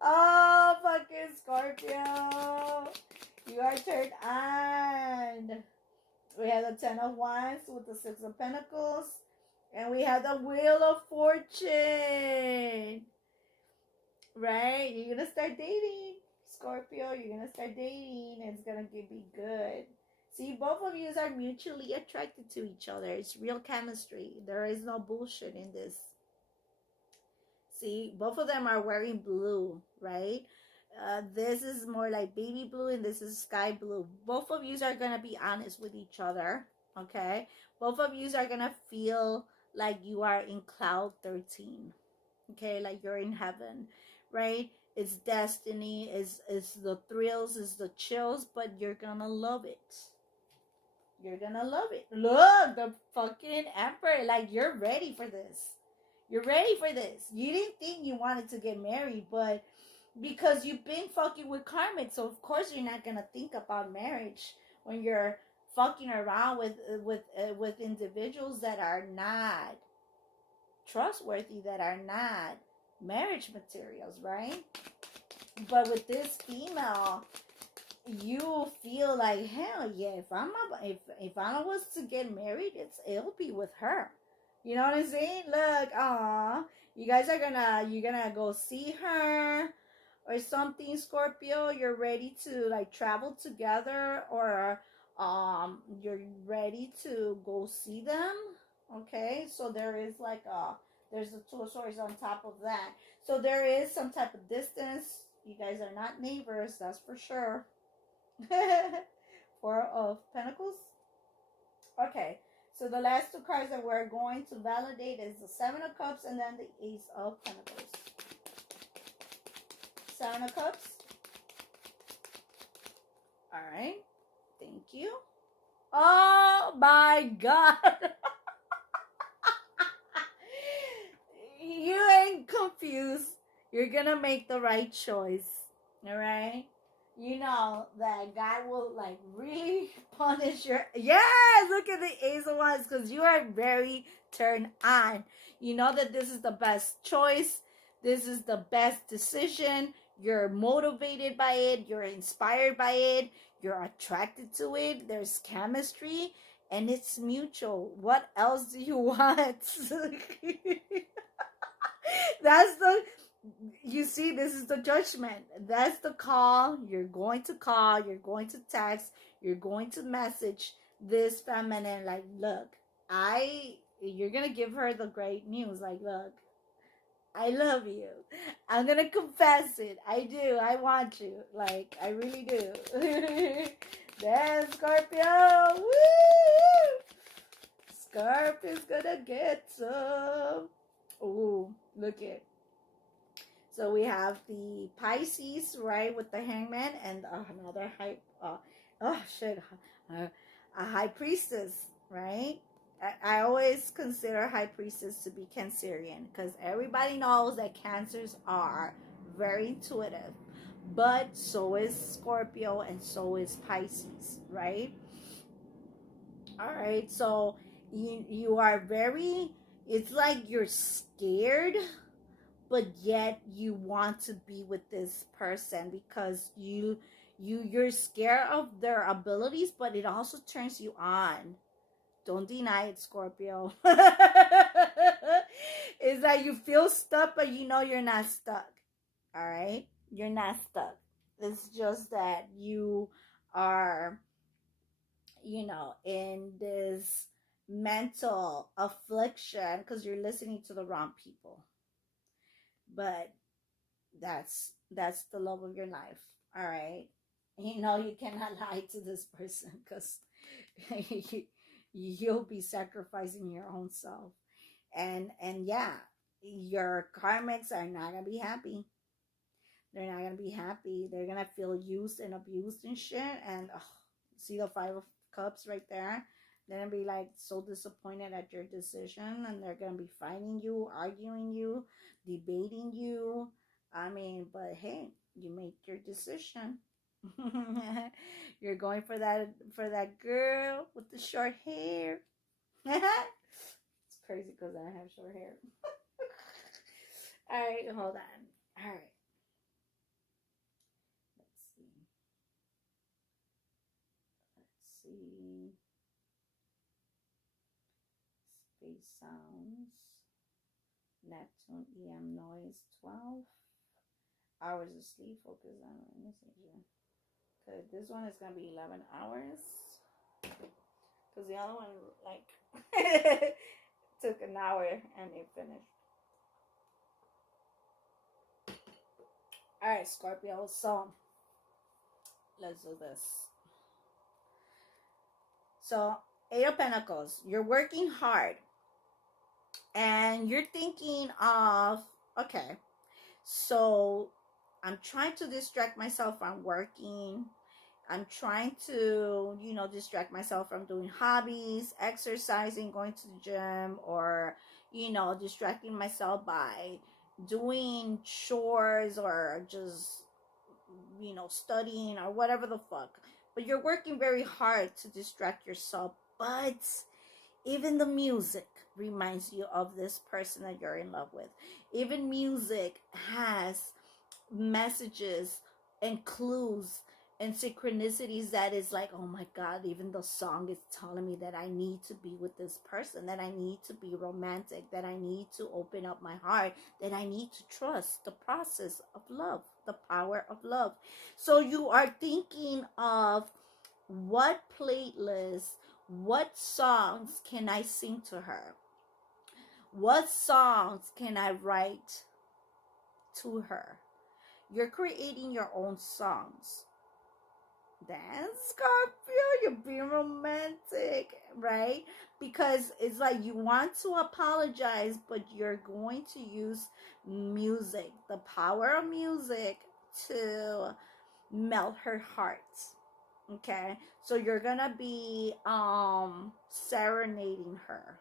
Oh, fucking Scorpio. You are turned on. We have the Ten of Wands with the Six of Pentacles. And we have the Wheel of Fortune. Right? You're going to start dating. Scorpio, you're going to start dating. And it's going to be good. See, both of you are mutually attracted to each other. It's real chemistry. There is no bullshit in this. See, both of them are wearing blue, right? This is more like baby blue and this is sky blue. Both of you are going to be honest with each other, okay? Both of you are going to feel like you are in cloud 13, okay? Like you're in heaven, right? It's destiny, it's the thrills, it's the chills, but you're going to love it. You're going to love it. Look, the fucking emperor, like you're ready for this. You're ready for this. You didn't think you wanted to get married, but because you've been fucking with karmic, so of course you're not gonna think about marriage when you're fucking around with individuals that are not trustworthy, that are not marriage materials, right? But with this female, you feel like hell yeah. If I was to get married, it'll be with her. You know what I'm saying? Look, you're gonna go see her or something, Scorpio. You're ready to like travel together, or you're ready to go see them. Okay, so there's the Two of Swords on top of that. So there is some type of distance. You guys are not neighbors, that's for sure. Four of Pentacles. Okay, so the last two cards that we're going to validate is the Seven of Cups and then the Ace of Pentacles. Seven of Cups. All right, thank you. Oh my God. You ain't confused. You're gonna make the right choice. All right. You know that God will like really punish your. Yes, look at the Ace of Wands, because you are very turned on. You know that this is the best choice. This is the best decision. You're motivated by it. You're inspired by it. You're attracted to it. There's chemistry and it's mutual. What else do you want? That's the, you see, this is the judgment. That's the call. You're going to call, you're going to text, you're going to message this feminine, like, look, you're gonna give her the great news, like, look, I love you. I'm gonna confess it. I do. I want you. Like, I really do. There's Scorpio. Woo! Scorpio's gonna get some. Ooh, look it. So we have the Pisces, right, with the Hangman, and another a High Priestess, right? I always consider High Priestess to be Cancerian, because everybody knows that Cancers are very intuitive, but so is Scorpio and so is Pisces, right? All right, so you are very, it's like you're scared, but yet you want to be with this person because you're scared of their abilities, but it also turns you on. Don't deny it, Scorpio. It's like you feel stuck, but you know you're not stuck. All right, you're not stuck. It's just that you are, in this mental affliction because you're listening to the wrong people. But that's the love of your life. All right, you cannot lie to this person because You'll be sacrificing your own self. And yeah, your karmics are not gonna be happy. They're not gonna be happy. They're gonna feel used and abused and shit. And see the 5 of Cups right there. They're gonna be like so disappointed at your decision, and they're gonna be fighting you, arguing you, debating you. I mean, but hey, you make your decision. You're going for that girl with the short hair. It's crazy because I have short hair. All right, hold on. All right, let's see. Let's see. Space sounds. Neptune EM noise 12 hours of sleep. Focus on messenger. Cause this one is gonna be 11 hours. Cause the other one like took an hour and it finished. All right, Scorpio. So let's do this. So 8 of Pentacles. You're working hard, and you're thinking of, okay, so I'm trying to distract myself from working. I'm trying to, distract myself from doing hobbies, exercising, going to the gym, or, distracting myself by doing chores or just, studying or whatever the fuck. But you're working very hard to distract yourself. But even the music reminds you of this person that you're in love with. Even music has messages and clues and synchronicities that is like, oh my God, even the song is telling me that I need to be with this person, that I need to be romantic, that I need to open up my heart, that I need to trust the process of love, the power of love. So you are thinking of what playlist, what songs can I sing to her? What songs can I write to her? You're creating your own songs. Then Scorpio, you're being romantic, right? Because it's like you want to apologize, but you're going to use music, the power of music, to melt her heart. Okay, so you're gonna be serenading her,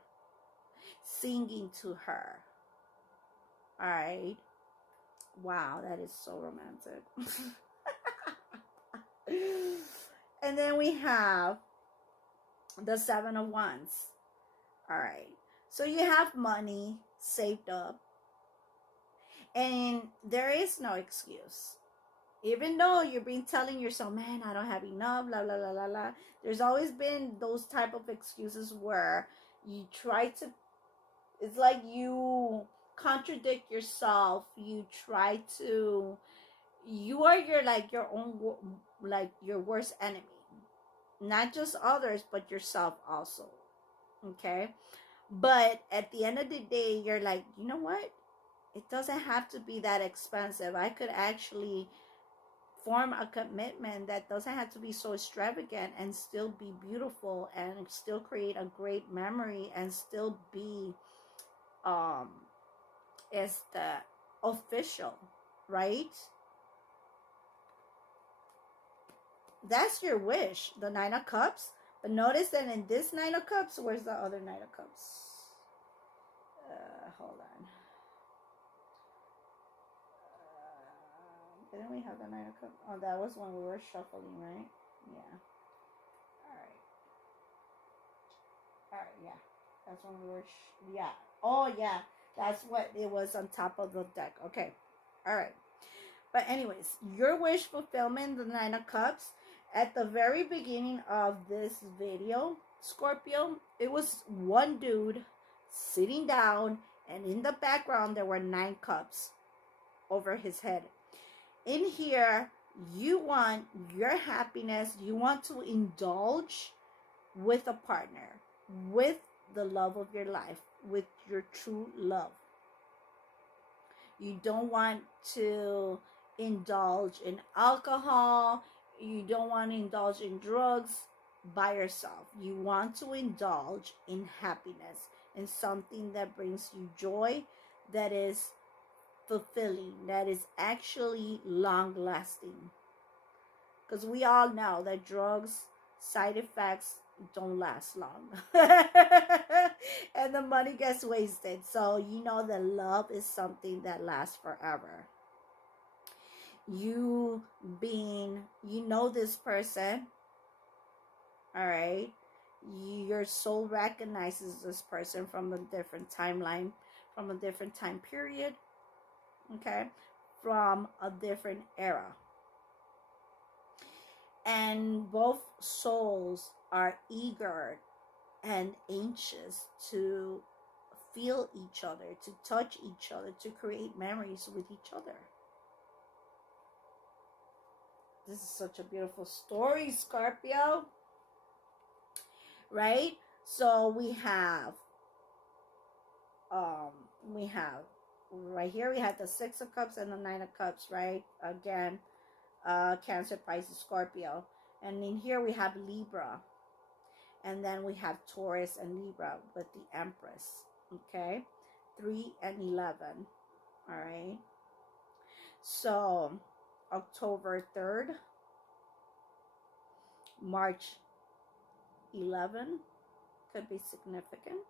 singing to her. All right. Wow, that is so romantic. And then we have the 7 of Wands. All right. So you have money saved up, and there is no excuse. Even though you've been telling yourself, man, I don't have enough, la la la la la. There's always been those type of excuses where you try to, it's like you contradict yourself. You try to, you are your own, like your worst enemy. Not just others, but yourself also. Okay? But at the end of the day, you're like, you know what? It doesn't have to be that expensive. I could actually form a commitment that doesn't have to be so extravagant and still be beautiful and still create a great memory and still be as the official, right? That's your wish, the 9 of Cups. But notice that in this 9 of Cups, where's the other 9 of Cups? Hold on. Didn't we have the 9 of Cups? Oh, that was when we were shuffling, right? Yeah. All right, yeah. That's when we were, yeah. Oh, yeah. That's what it was on top of the deck. Okay. All right. But anyways, your wish fulfillment, the 9 of Cups, at the very beginning of this video, Scorpio, it was one dude sitting down, and in the background there were 9 cups over his head. In here, you want your happiness, you want to indulge with a partner, with the love of your life, with your true love. You don't want to indulge in alcohol. You don't want to indulge in drugs. by yourself. You want to indulge in happiness, in something that brings you joy, that is fulfilling, that is actually long lasting. Because we all know that drugs, side effects don't last long. And the money gets wasted. So you know that love is something that lasts forever. You know this person, all right? Your soul recognizes this person from a different timeline, from a different time period, okay? From a different era. And both souls are eager and anxious to feel each other, to touch each other, to create memories with each other. This is such a beautiful story, Scorpio. Right? So we have right here we have the Six of Cups and the Nine of Cups, right? Again, Cancer, Pisces, Scorpio. And in here we have Libra. And then we have Taurus and Libra with the Empress. Okay? 3 and 11. All right? So, October 3rd, March 11 could be significant.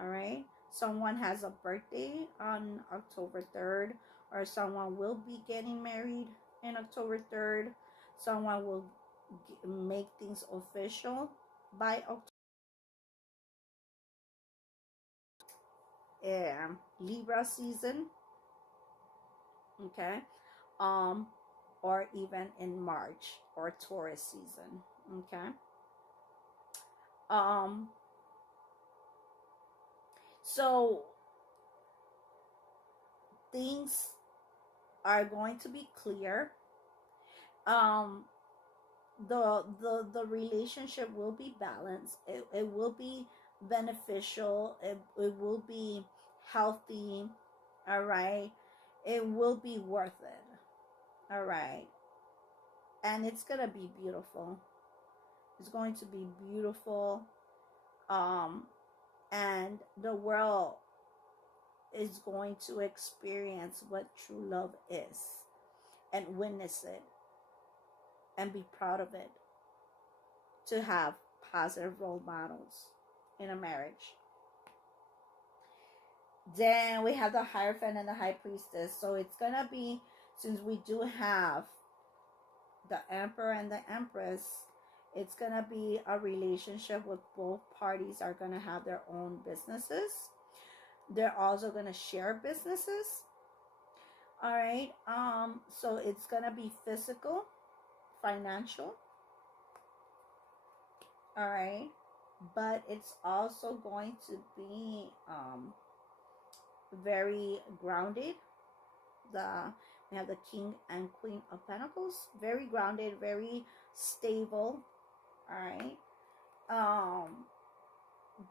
All right? Someone has a birthday on October 3rd, or someone will be getting married in October 3rd. Someone will make things official by October. Libra season, okay, or even in March, or Taurus season, okay. So things are going to be clear. The relationship will be balanced. It will be beneficial. It will be healthy. All right. It will be worth it. All right. And it's gonna be beautiful. It's going to be beautiful. And the world is going to experience what true love is, and witness it, and be proud of it, to have positive role models in a marriage. Then we have the Hierophant and the High Priestess. So it's gonna be, since we do have the Emperor and the Empress, it's gonna be a relationship with both parties are gonna have their own businesses. They're also gonna share businesses. All right. So it's gonna be physical, financial. All right. But it's also going to be very grounded. We have the King and Queen of Pentacles. Very grounded, very stable. All right.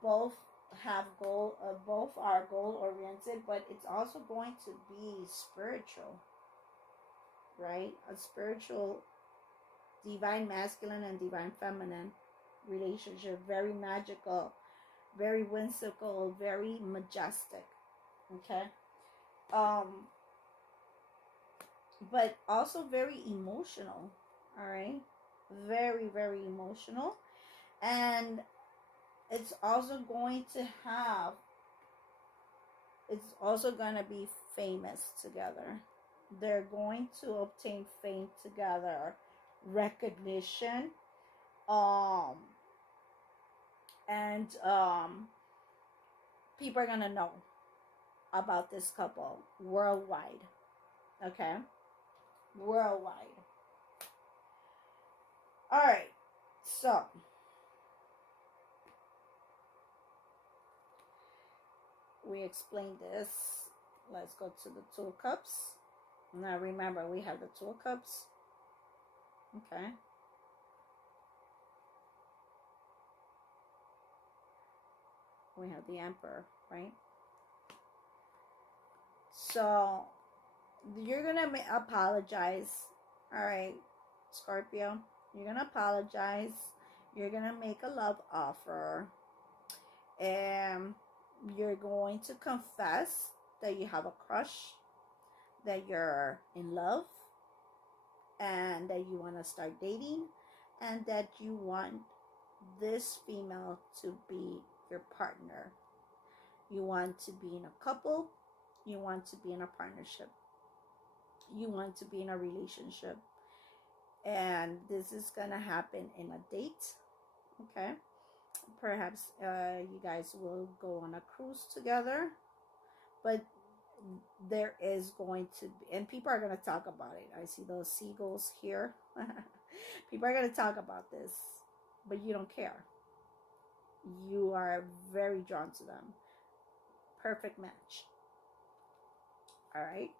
Both have both are goal oriented, but it's also going to be spiritual, right? A spiritual, divine masculine and divine feminine relationship. Very magical, very whimsical, very majestic. Okay. But also very emotional. All right. Very, very emotional. And it's also going to be famous together. They're going to obtain fame together, recognition, and people are gonna know about this couple worldwide. Okay, worldwide. All right, so we explained this. Let's go to the Two of Cups. Now remember, we have the Two of Cups. Okay. We have the Emperor, right? So you're gonna apologize. All right, Scorpio, you're gonna apologize. You're going to make a love offer, and you're going to confess that you have a crush, that you're in love, and that you want to start dating, and that you want this female to be your partner. You want to be in a couple. You want to be in a partnership. You want to be in a relationship. And this is going to happen in a date. Okay. Perhaps you guys will go on a cruise together. But there is going to be, and people are going to talk about it. I see those seagulls here. People are going to talk about this, but you don't care. You are very drawn to them. Perfect match. All right.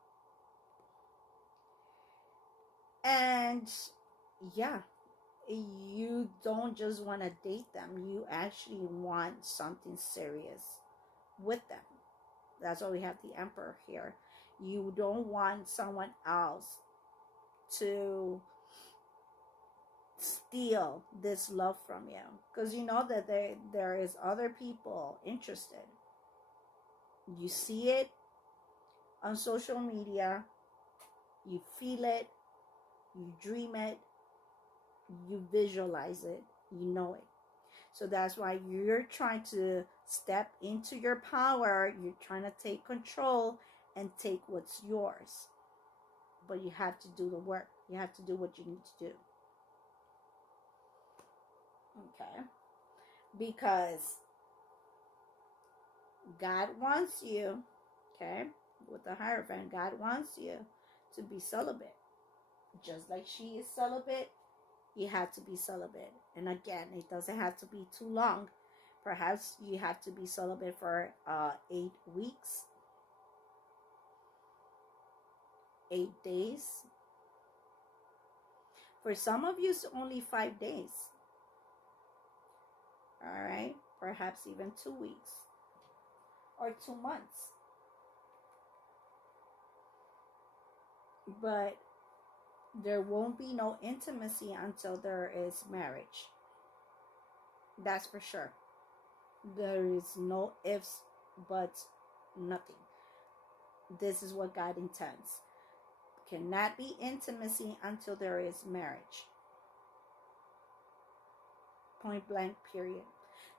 And yeah, you don't just want to date them. You actually want something serious with them. That's why we have the Emperor here. You don't want someone else to steal this love from you, because you know that there is other people interested. You see it on social media, you feel it, you dream it, you visualize it, you know it. So that's why you're trying to step into your power. You're trying to take control and take what's yours. But you have to do the work. You have to do what you need to do. Okay? Because God wants you, okay, with the Hierophant, God wants you to be celibate. Just like she is celibate, you have to be celibate. And again, it doesn't have to be too long. Perhaps you have to be celibate for 8 weeks, 8 days. For some of you, it's only 5 days. All right? Perhaps even 2 weeks or 2 months. But there won't be no intimacy until there is marriage. That's for sure. There is no ifs, buts, nothing. This is what God intends. Cannot be intimacy until there is marriage. Point blank, period.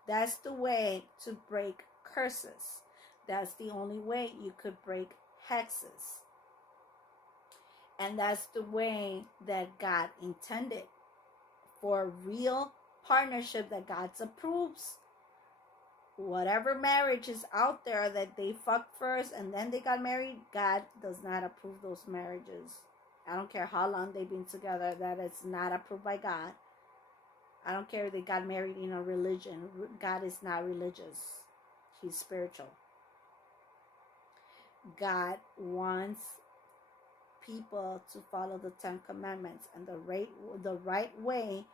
That's the way to break curses. That's the only way you could break hexes. And that's the way that God intended for a real partnership that God approves. Whatever marriage is out there that they fucked first and then they got married, God does not approve those marriages. I don't care how long they've been together. That is not approved by God. I don't care if they got married in a religion. God is not religious. He's spiritual. God wants people to follow the 10 commandments, and the right way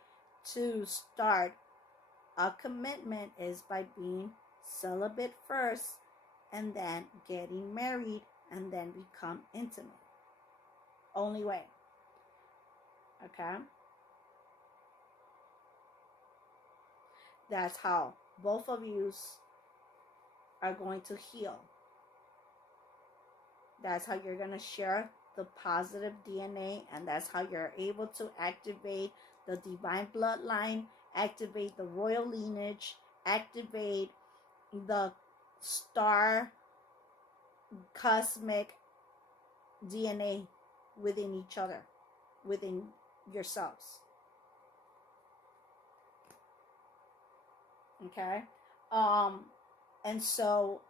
to start a commitment is by being celibate first, and then getting married, and then become intimate. Only way. Okay? That's how both of you are going to heal. That's how you're going to share the positive DNA, and that's how you're able to activate the divine bloodline, activate the royal lineage, activate the star cosmic DNA within each other, within yourselves. Okay? And so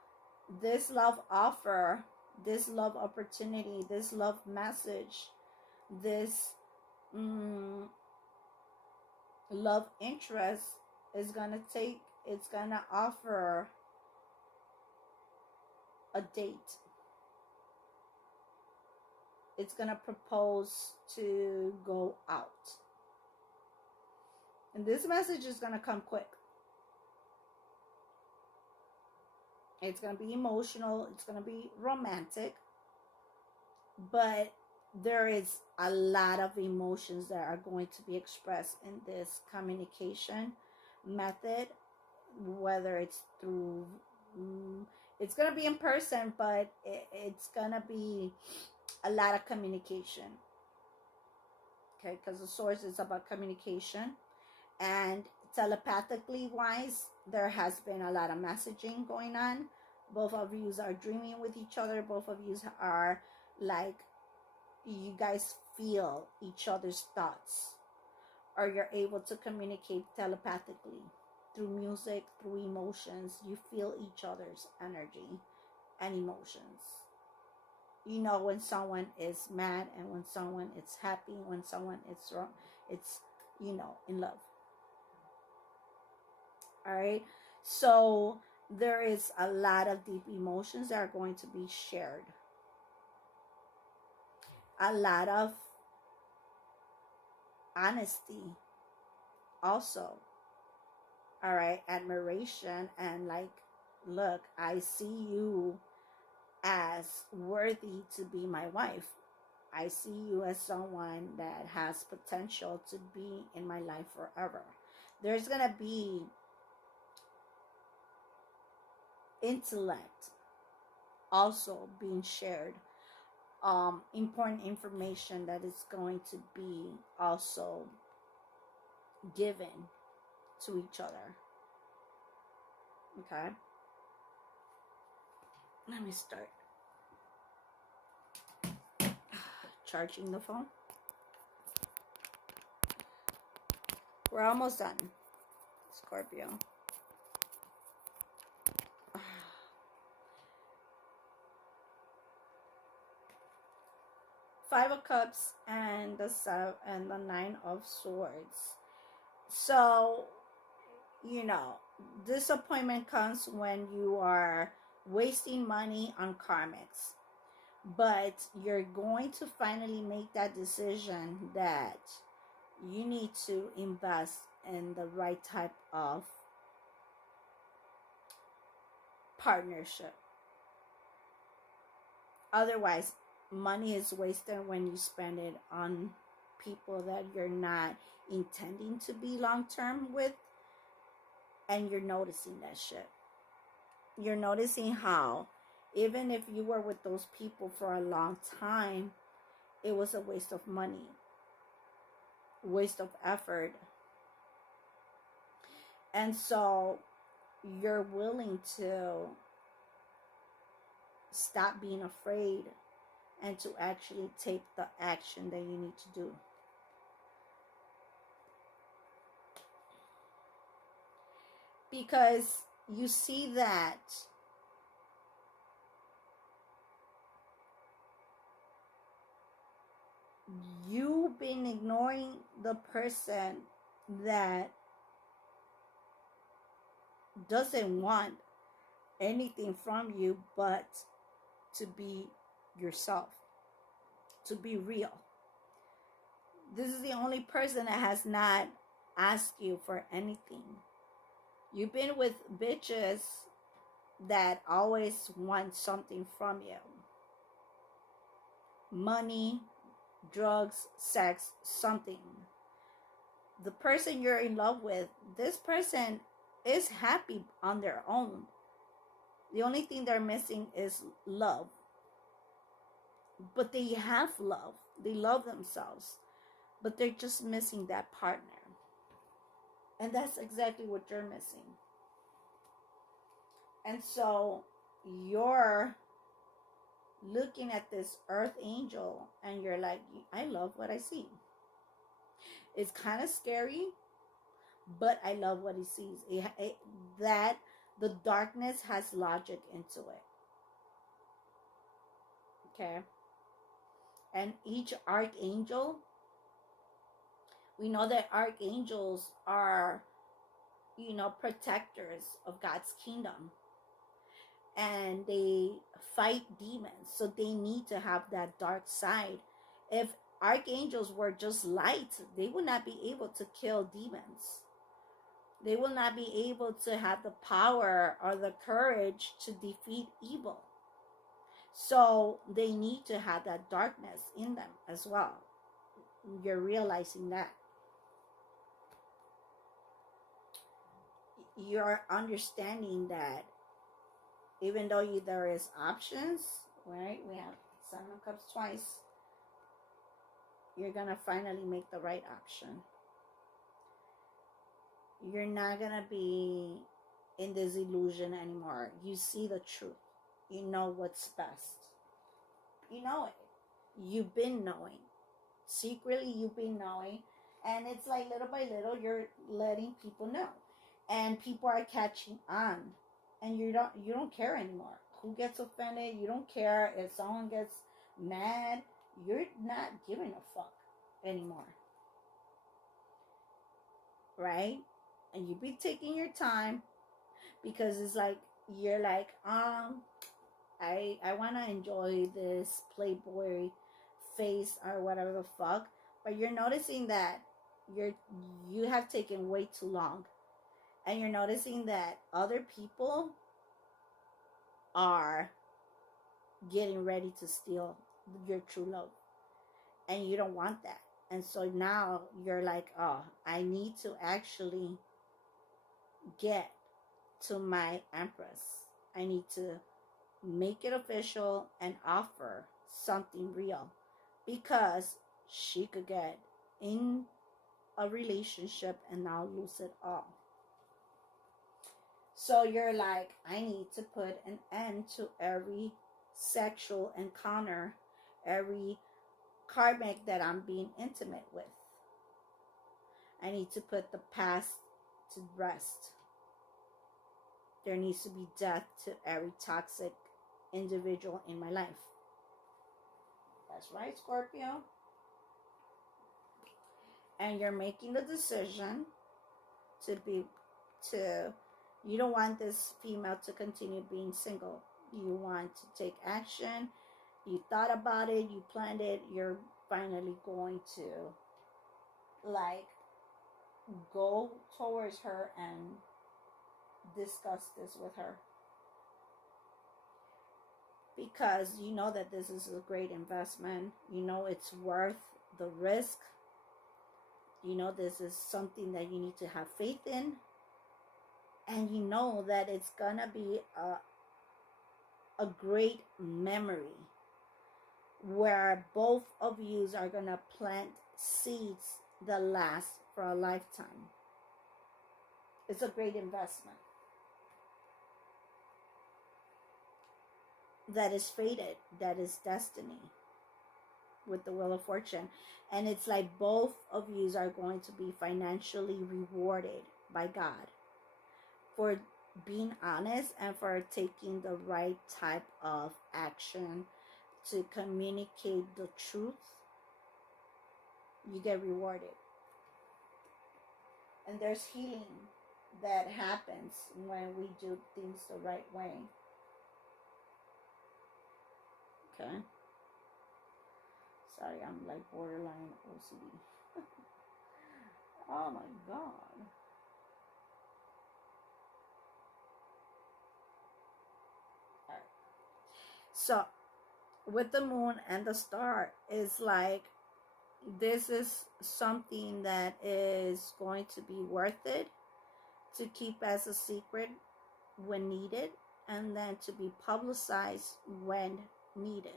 this love offer, this love opportunity, this love message, this love interest is gonna offer a date. It's gonna propose to go out. And this message is gonna come quick. It's going to be emotional. It's going to be romantic. But there is a lot of emotions that are going to be expressed in this communication. method, whether it's through, it's going to be in person, but it's going to be a lot of communication. Okay, because the source is about communication. And telepathically wise, there has been a lot of messaging going on. Both of you are dreaming with each other. Both of you are like, you guys feel each other's thoughts, or you're able to communicate telepathically through music, through emotions. You feel each other's energy and emotions. You know when someone is mad and when someone is happy, when someone is wrong, it's, in love. All right. So there is a lot of deep emotions that are going to be shared. A lot of honesty also. All right. Admiration and like, look, I see you as worthy to be my wife. I see you as someone that has potential to be in my life forever. There's going to be intellect also being shared. Important information that is going to be also given to each other. Okay. Let me start charging the phone. We're almost done, Scorpio. Five of Cups and the Nine of Swords. So, disappointment comes when you are wasting money on karmics. But you're going to finally make that decision that you need to invest in the right type of partnership. Otherwise, money is wasted when you spend it on people that you're not intending to be long term with, and you're noticing that shit. You're noticing how even if you were with those people for a long time, it was a waste of money, waste of effort. And so you're willing to stop being afraid and to actually take the action that you need to do. Because you see that you've been ignoring the person that doesn't want anything from you but to be yourself, to be real. This is the only person that has not asked you for anything. You've been with bitches that always want something from you. Money, drugs, sex, something. The person you're in love with, this person is happy on their own. The only thing they're missing is love. But they have love. They love themselves. But they're just missing that partner. And that's exactly what you're missing. And so you're looking at this earth angel and you're like, I love what I see. It's kind of scary, but I love what he sees. That the darkness has logic into it. Okay. And each archangel, we know that archangels are, protectors of God's kingdom. And they fight demons. So they need to have that dark side. If archangels were just light, they would not be able to kill demons. They will not be able to have the power or the courage to defeat evil. So they need to have that darkness in them as well. You're realizing that. you're understanding that even though there is options, right? We have Seven of Cups twice. You're gonna finally make the right option. You're not gonna be in this illusion anymore. You see the truth. You know what's best. You know it. You've been knowing. Secretly, you've been knowing. And it's like little by little, you're letting people know. And people are catching on. And you don't care anymore. Who gets offended? You don't care if someone gets mad. You're not giving a fuck anymore. Right? And you be taking your time, because it's like you're like, I want to enjoy this playboy face or whatever the fuck, but you're noticing that you have taken way too long, and you're noticing that other people are getting ready to steal your true love, and you don't want that. And so now you're like, oh, I need to actually get to my Empress. I need to make it official and offer something real, because she could get in a relationship and now lose it all. So you're like, I need to put an end to every sexual encounter, every karmic that I'm being intimate with. I need to put the past to rest. There needs to be death to every toxic individual in my life. That's right, Scorpio. And you're making the decision you don't want this female to continue being single. You want to take action. You thought about it, you planned it, you're finally going to like go towards her and discuss this with her, because you know that this is a great investment. You know it's worth the risk. You know this is something that you need to have faith in, and you know that it's gonna be a great memory where both of you are gonna plant seeds that last for a lifetime. It's a great investment that is fated, that is destiny with the Wheel of Fortune. And it's like both of you are going to be financially rewarded by God for being honest and for taking the right type of action to communicate the truth. You get rewarded. And there's healing that happens when we do things the right way. Okay. Sorry, I'm like borderline OCD. Oh my God. Alright. So, with the moon and the star, is like, this is something that is going to be worth it to keep as a secret when needed, and then to be publicized when needed.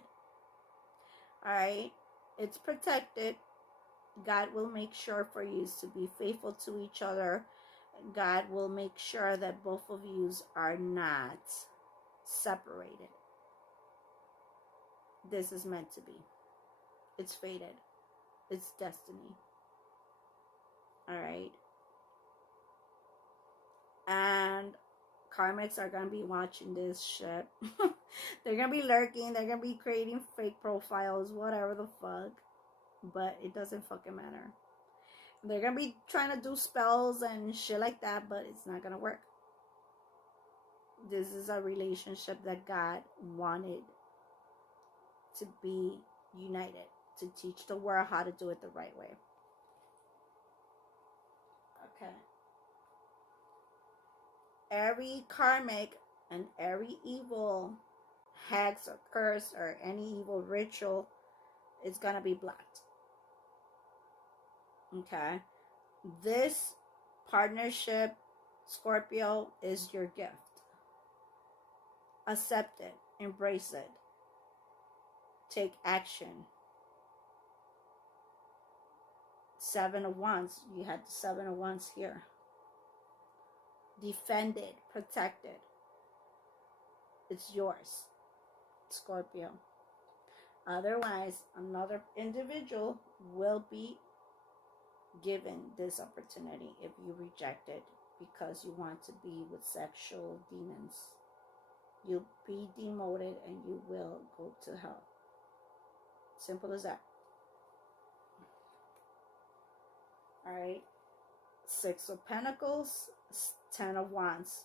Alright, it's protected. God will make sure for you to be faithful to each other. God will make sure that both of you are not separated. This is meant to be. It's fated. It's destiny. Alright. And karmics are going to be watching this shit. They're going to be lurking. They're going to be creating fake profiles, whatever the fuck. But it doesn't fucking matter. They're going to be trying to do spells and shit like that, but it's not going to work. This is a relationship that God wanted to be united, to teach the world how to do it the right way. Okay. Every karmic and every evil hex or curse or any evil ritual is going to be blocked. Okay. This partnership, Scorpio is your gift. Accept it. Embrace it. Take action. Seven of Wands. You had the Seven of Wands here. Defend it. Protect it. It's yours, Scorpio. Otherwise, another individual will be given this opportunity if you reject it because you want to be with sexual demons. You'll be demoted and you will go to hell. Simple as that. Alright. Six of Pentacles, 10 of Wands.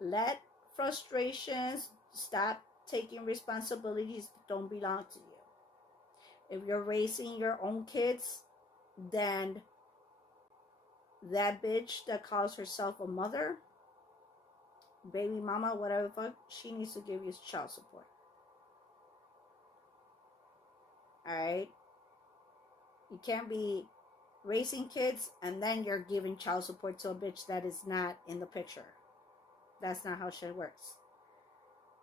Let frustrations, stop taking responsibilities that don't belong to you. If you're raising your own kids, then that bitch that calls herself a mother, baby mama, whatever the fuck, she needs to give you child support. Alright? You can't be raising kids and then you're giving child support to a bitch that is not in the picture. That's not how shit works.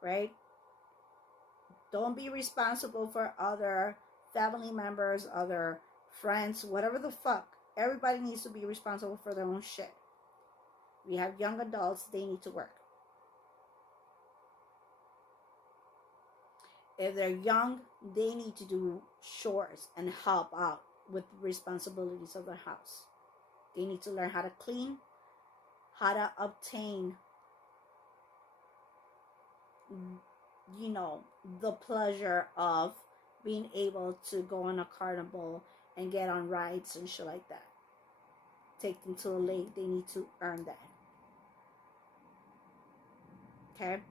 Right? Don't be responsible for other family members, other friends, whatever the fuck. Everybody needs to be responsible for their own shit. We have young adults, they need to work. If they're young, they need to do chores and help out with responsibilities of their house. They need to learn how to clean, how to obtain, you know, the pleasure of being able to go on a carnival and get on rides and shit like that. Take them to a lake. They need to earn that. Okay?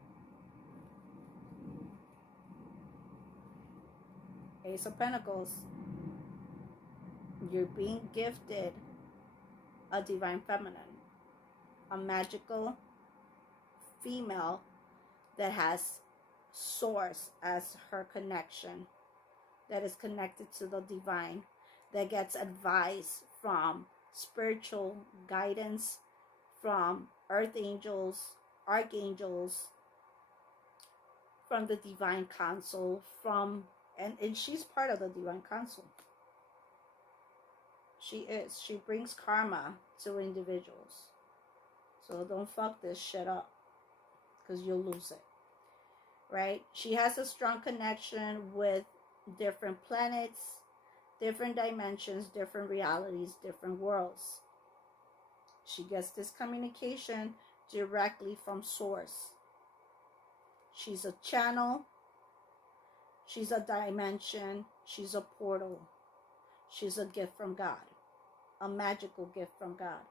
Ace of Pentacles. You're being gifted a divine feminine. A magical female that has source as her connection. That is connected to the divine. That gets advice from spiritual guidance, from earth angels, archangels, from the divine council, and she's part of the divine council. She is. She brings karma to individuals. So don't fuck this shit up, because you'll lose it. Right? She has a strong connection with different planets, different dimensions, different realities, different worlds. She gets this communication directly from source. She's a channel. She's a dimension. She's a portal. She's a gift from God. A magical gift from God.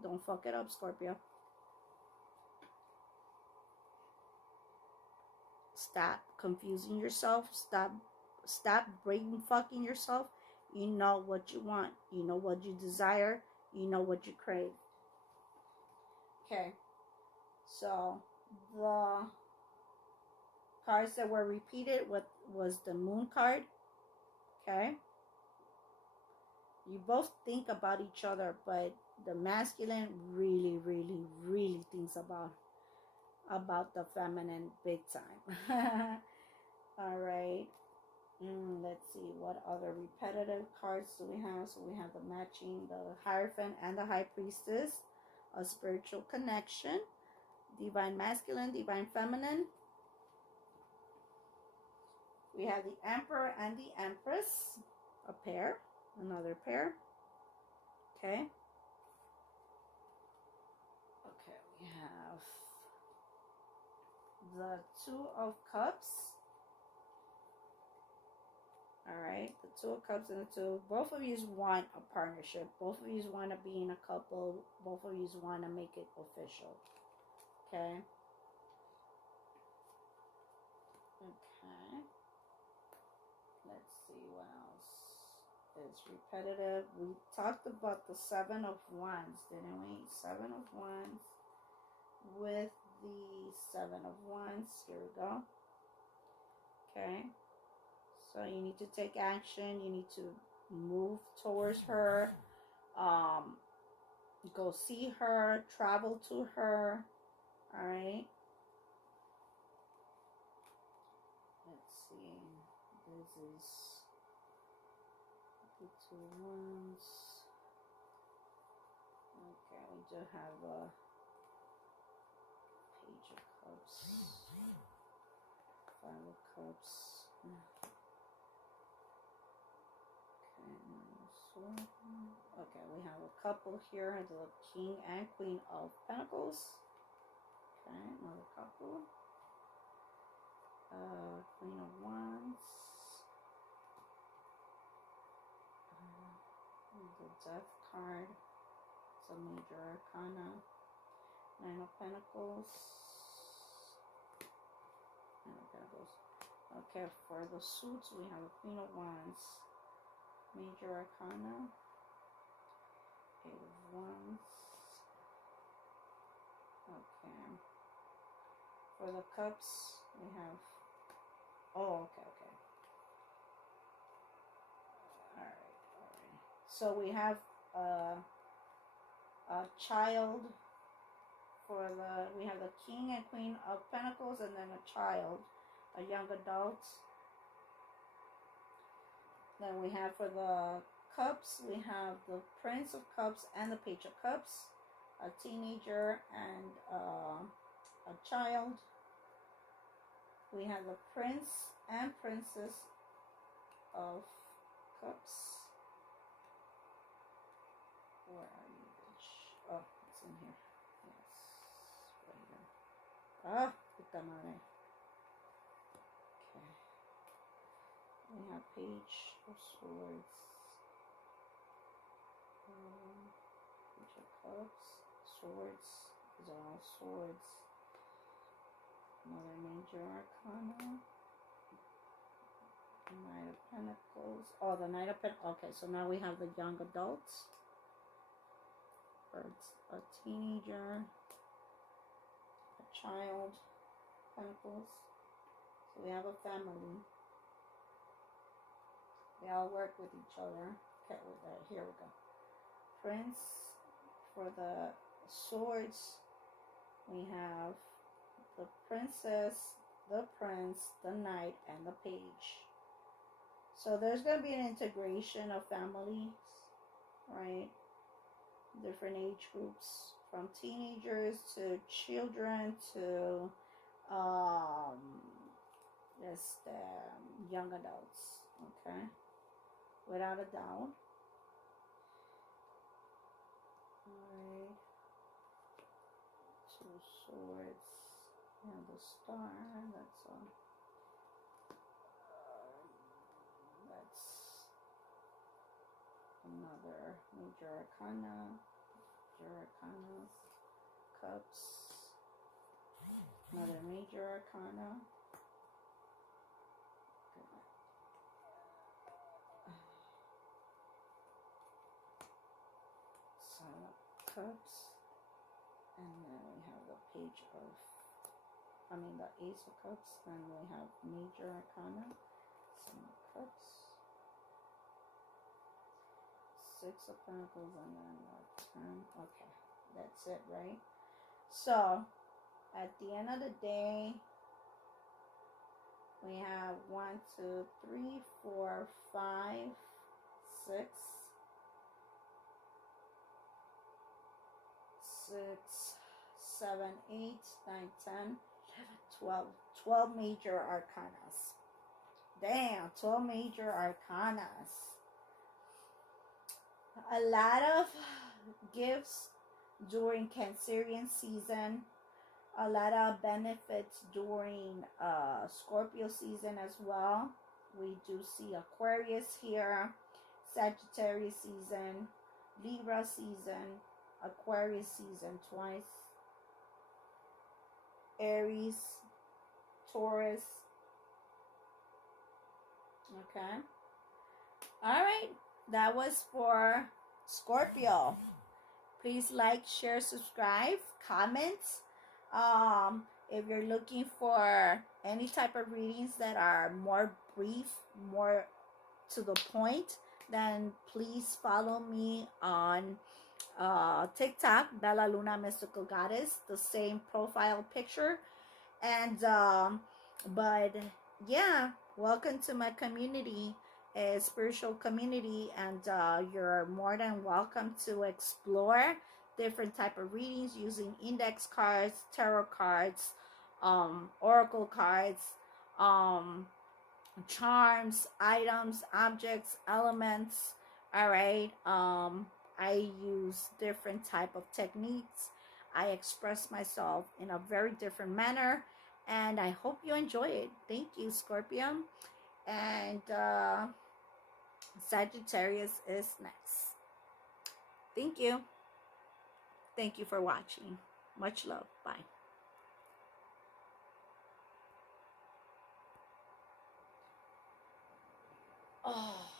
Don't fuck it up, Scorpio. Stop confusing yourself. Stop brain fucking yourself. You know what you want. You know what you desire. You know what you crave. Okay. So the cards that were repeated was the Moon card. Okay. You both think about each other, but the masculine really, really, really thinks about the feminine big time. All right. Let's see, what other repetitive cards do we have? So we have the matching, the Hierophant and the High Priestess, a spiritual connection, divine masculine, divine feminine. We have the Emperor and the Empress, a pair, another pair. Okay. Okay, we have the Two of Cups. All right, the Two of Cups and the Two. Both of you want a partnership. Both of you want to be in a couple. Both of you want to make it official. Okay. Okay. Let's see what else is repetitive. We talked about the Seven of Wands, didn't we? Seven of Wands with the Seven of Wands. Here we go. Okay. So you need to take action. You need to move towards her. um, go see her, travel to her. All right. Let's see. This is the two ones. Okay, we do have a Page of Cups, Five of Cups. Okay, we have a couple here, the King and Queen of Pentacles. Okay, another couple. Queen of Wands. The Death card. It's a major arcana. Nine of Pentacles. Nine of Pentacles. Okay, for the suits, we have a Queen of Wands. Major arcana. Eight of Wands. Okay. For the cups, we have. Oh, okay. Alright. So we have a child we have the King and Queen of Pentacles, and then a child, a young adult. Then we have for the cups, we have the Prince of Cups and the Page of Cups, a teenager and a child. We have the Prince and Princess of Cups. Where are you, bitch? Oh, it's in here. Yes, right here. Ah, puta madre. Okay. We have Page of Swords. Page of Cups. Swords. These are all swords. Another major arcana. Knight of Pentacles. Oh, the Knight of Pentacles. Okay, so now we have the young adults. Or a teenager. A child. Pentacles. So we have a family. They all work with each other. Okay, here we go. Prince. For the swords, we have the princess, the prince, the knight, and the page. So there's going to be an integration of families, right? Different age groups, from teenagers to children to young adults, okay? Without a doubt. Alright. Two swords and the star. That's another major arcana. Cups. Another major arcana. Cups, and then we have the the Ace of Cups, and we have major arcana, some cups, Six of Pentacles, and then a 10. Okay, that's it, right? So at the end of the day, we have 1, 2, 3, 4, 5, 6, 7, 8, 9, 10, 11, 12. 12 major arcanas. Damn, 12 major arcanas. A lot of gifts during Cancerian season. A lot of benefits during Scorpio season as well. We do see Aquarius here, Sagittarius season, Libra season, Aquarius season twice, Aries, Taurus. Okay. All right. That was for Scorpio. Please like, share, subscribe, comment. If you're looking for any type of readings that are more brief, more to the point, then please follow me on TikTok, Bella Luna Mystical Goddess, the same profile picture. And but yeah, welcome to my community, a spiritual community, and you're more than welcome to explore different type of readings using index cards, tarot cards, oracle cards, um charms, items, objects, elements. All right. I use different type of techniques. I express myself in a very different manner, and I hope you enjoy it. Thank you, Scorpio. And Sagittarius is next. Thank you. Thank you for watching. Much love. Bye. Oh.